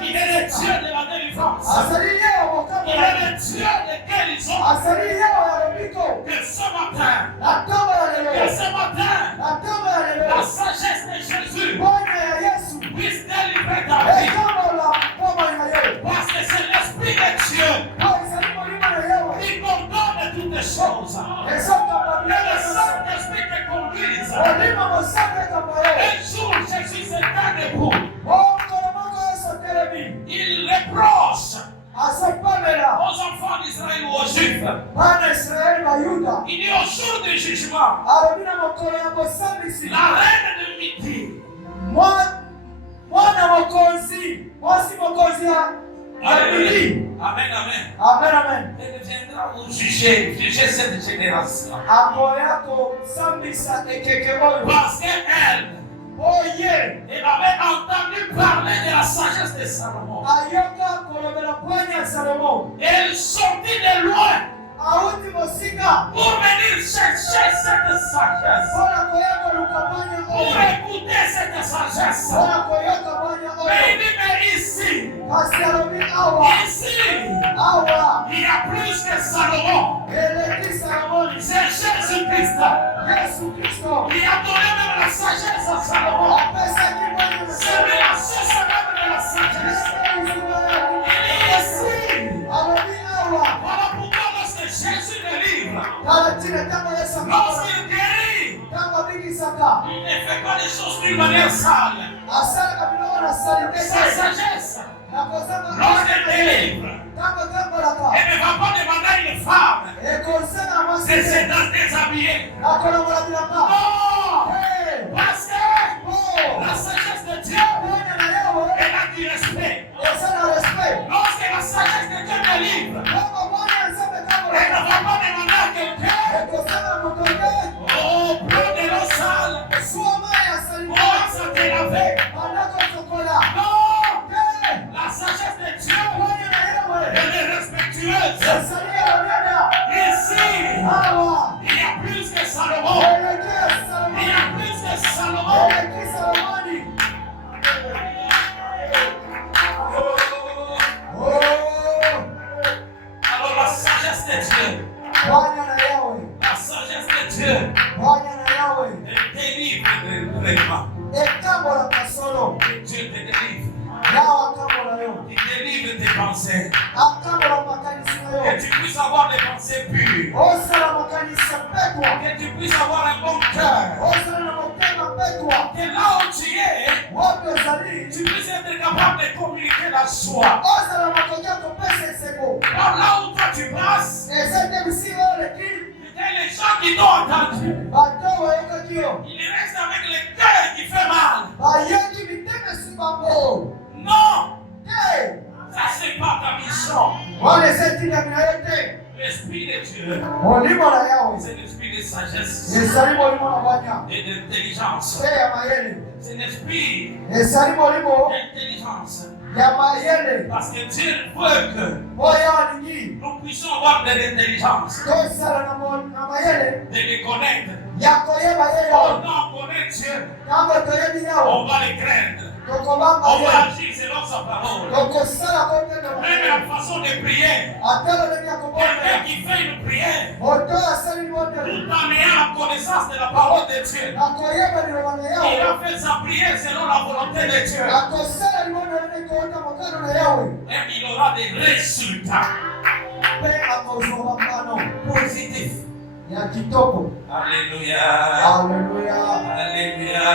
Il est le Dieu bozongisika de la délivrance. azali ye Il est bokabola le Dieu de guérison. azali ye ya lobiko Que ce matin, na ntongo ya que lelo ce matin, na ntongo ya la lelo sagesse de Jésus bonya ya yesu puisse délivrer ta vie. ekambola bomoi na yo Parce que c'est l'Esprit de Dieu po ezali molimo na yewe qui coordonne toutes les choses. ezokamba Que biloko le nyonso Saint-Esprit te conduise. molimo mosango ekamba yo Un jour, Jésus s'était debout. mokolo moko yesu otelemi Il reproche asopamela aux enfants d'Israël ou aux Juifs. bana israeli bayuda Il dit au jour du jugement, alobi na mokolo ya bosambisi la reine de Midi, mwana mokonzi mwasi mokonzi ya bili Amen, amen. amen amen Elle viendra vous juger cette génération. akoya kosambisa ekeke oyo Parce qu'elle, oye elle avait entendu parler de la sagesse de Salomon. ayoka kolobela pwani ya salomo Elle sortit de loin auti mosika pour venir chercher cette sagesse. mpona koyoka luka pwani Pour oyo écouter cette sagesse. mpona koyoka pwani Mais il oyo dit, mais ici, kasi alobi awa ici, awa il y a plus que Salomon. eleki salomoni C'est Jésus-Christ yesu kristo qui a donné même la sagesse à Salomon. apesaki pwani C'est lui la source même de la sagesse. Il est ici. alobi awa Voilà pourquoi lorsque Jésus délivre, tala ntina ntango yesu lorsqu'il guérit, ntango abikisaka il ne fait pas des choses d'une manière sale. asalaka biloko na sali te Sa sagesse, na kozanga lorsqu'il délivre, ntango tambolaka elle ne va pas demander à une femme ekosala de mwasi se te déshabiller. na kolongola bilamba Non! Hey! Parce que Oh! la sagesse de Dieu, Pwani na yawe elle a du respect. eza na respect Lorsque la sagesse de Dieu délivre, ntango pwani ya nzambe elle ne tambolaka va pas demander à quelqu'un, ekosala moto te oh, prends de l'eau sale, suwa mai ya sali te commence à te laver. bandako tokola Non! te La sagesse de Dieu, pwani na yawe elle est respectueuse. esali ya lobeda Ici, awa il y a plus que Salomon. eleki ya Il y salomoni a plus que Salomon. eleki salomoni Oh! Alors la sagesse de Dieu, Bwana na yawe la sagesse de Dieu, Bwana na yawe elle délivre vraiment. etambolaka solo Dieu te délivre. yawe atambola yo Il délivre tes pensées. atambola makanisi na yo Que tu puisses avoir des pensées pures. osala makanisi ya mpekwa Que tu puisses avoir un bon cœur. osala na motema mpekwa Que là où tu es, wapi ozali tu puisses être capable de communiquer la joie. ozala makoki ya kopesa eseko Alors là où toi tu passes, eza te bisika oleki et les gens qui t'ont entendu, bato bayokaki yo ils restent avec le cœur qui fait mal. bayoki bitemesi bango Non, te ça c'est pas ta mission. wana eza etindami na yo te L'Esprit de Dieu, molimo na yawe c'est l'Esprit l'esprit de sagesse ezali molimo na bwanya et d'intelligence. mpe ya mayele, C'est l'esprit ezali molimo d'intelligence. ya mayele, Parce que Dieu veut que oyo alingi nous puissions avoir de l'intelligence, tosala na mayele de les connaître. ya koyeba ye Oh yo. non, on connaît Dieu. Ntango toyebi yawo On va les craindre. tokobanga On va ye, agir selon sa parole. tokosala kotenda Même la façon de prier. ata lolenge ya Quelqu'un kobondela qui fait une prière moto asali libondelo tout en ayant la connaissance de la parole de Dieu. na koyeba liloba na Il yawe a fait sa prière selon la volonté de Dieu. na kosala libondelo nde kowuta mokano na yawe Et il aura des résultats mpe akozwa mokano positifs. ya kitoko. Alléluia. Alléluia, Alléluia.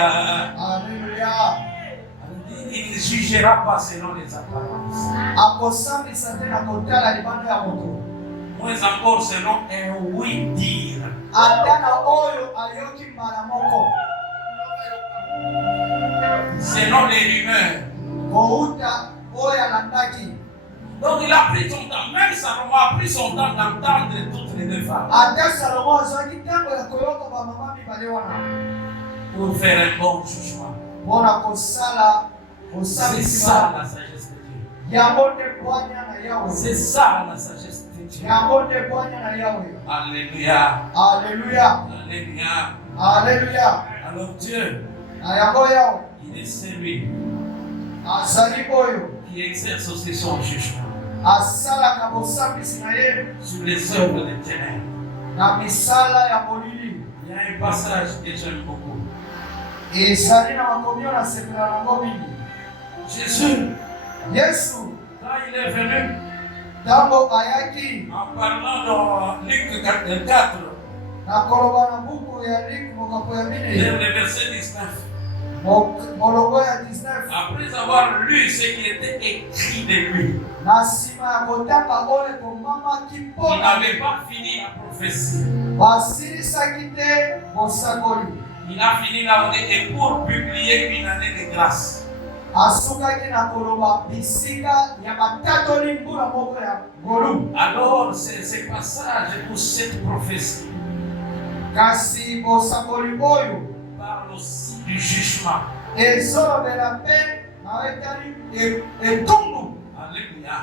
alléluia. Il ne jugera pas selon les apparences. Akosambisa te na kotala libanda ya moto, Moins encore selon un oui-dire. ata na oyo ayoki mbala moko, Selon les rumeurs. kowuta oyo alandaki. Donc il a pris son temps. Même Salomon a pris son temps d'entendre toutes les deux femmes. Ata Salomo azwaki ntango ya koyoka bamama mibale wana Pour faire un bon jugement. mpona kosala C'est kosambisi ça malamu. la sagesse de Dieu. Yango nde bwanya na yawe, C'est ça la sagesse de Dieu. yango nde bwanya na yawe. Alléluia. Alléluia, Alléluia. alléluia. Alors Dieu, Na yango yawe il est celui azali oyo qui exerce aussi son jugement asalaka bosambisi na ye sur les œuvres des ténèbres. na misala ya molili. Il y a un passage que j'aime beaucoup. Ezali na makomi oyo nasepela nango mingi. Jésus, Yesu quand il est venu, ntango ayaki en parlant dans Luc 4, na koloba na buku ya Luke mokapo ya vers minei le verset 19, molongo ya 19, après avoir lu ce qui était écrit de lui, na nsima ya kotanga oyo ekomamaki il mpona n'avait pas fini la prophétie. basilisaki te bosakoli. Il a fini l'année et pour publier une année de grâce. Asukaki na koloba bisika ya matatoli mbula moko ya ngolu. Alors, ce passage ou cette prophétie Kasi bosakoli oyo parle aussi du jugement. ezolobela mpe na etali etumbu. Alléluia.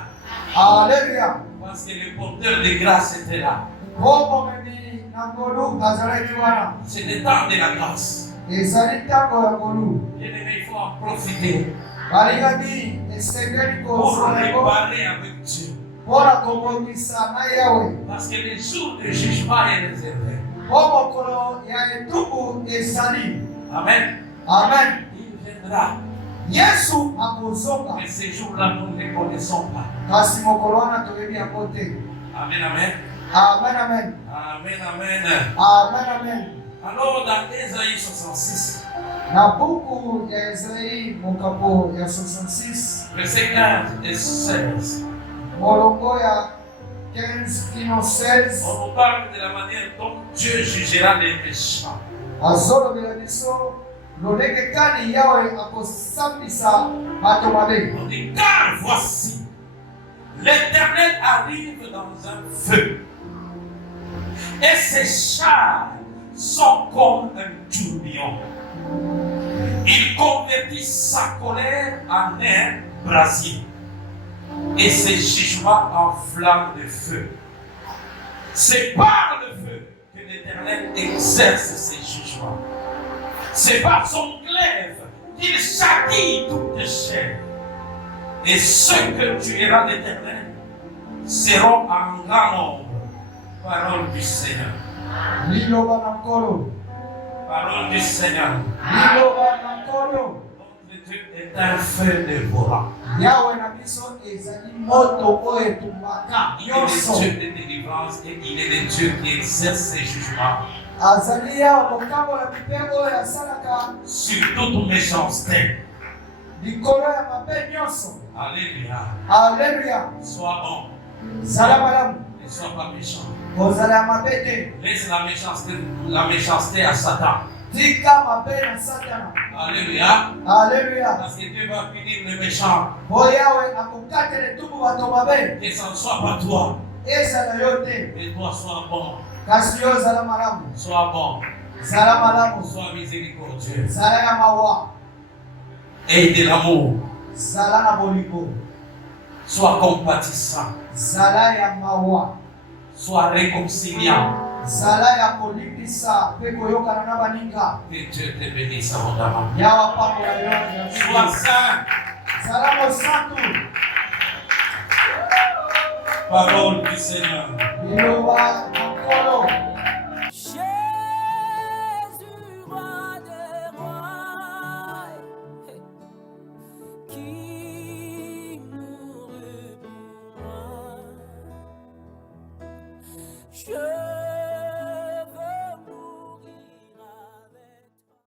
Alléluia. Parce que le porteur de grâce était là. Po momemi na ngolu azalaki wana. C'est le temps de la grâce. Ezali ntango ya ngolu. Bien-aimé, il faut en profiter Balingaki esengeli pour kozwa yango réparer avec Dieu. mpona kobongisa na yawe. Parce que le jour du jugement est réservé. Po mokolo ya etumbu ezali. Amen. Amen. Il viendra. Yesu akozonga. Mais ces jours-là, nous ne les connaissons pas. Kasi mokolo wana toyebi yango te. Amen, amen. Amen, amen. Amen, amen. Amen, amen. Alors, dans Ésaïe 66, Na buku ya Ezai mokapo ya 66 versets 15 et 16, molongo ya 15 kino 16 on nous parle de la manière dont Dieu jugera les méchants. azolobela biso lolenge kani yawe akosambisa bato mabe. On dit, car voici, l'Éternel arrive dans un feu, et ses chars sont comme un tourbillon. Il convertit sa colère en un brasier, et ses jugements en flammes de feu. C'est par le feu que l'Éternel exerce ses jugements. C'est par son glaive qu'il châtie toute chair. Et ceux que tuera l'Éternel seront en grand nombre. Parole du Seigneur. Liloba na nkolo. Parole du Seigneur. Liloba na nkolo. Notre Dieu est un feu dévorant. Yawe na biso ezali moto oyo etumbaka Il est le nyonso. Dieu de délivrance et il est le Dieu qui exerce ses jugements Azali yawe mokambola mpe oyo asalaka sur toute méchanceté. likolo ya mabe nyonso. Alléluia. Alléluia. Sois bon Zala malamu. ne sois pas méchant. Kozala ya mabe te. Laisse la méchanceté à Satan. Tika mabe na Satana. Alléluia. Alléluia. Parce que Dieu va punir les méchants. Po yawe akokatela etumbu bato mabe. Que ce ne soit pas toi, Ezala yo te. mais toi sois bon. kasi yo zala malamu, Sois bon. zala malamu, Sois miséricordieux. zala ya mawa, Aie de l'amour. zala na bolingo, Sois compatissant. zala ya mawa, Sois réconciliant. zala ya kolimbisa pe koyokana na baninga, Que Dieu te bénisse abondamment. yawa pambola yo, Sois saint. zala mosantu, Parole du Seigneur. liloba na nkolo.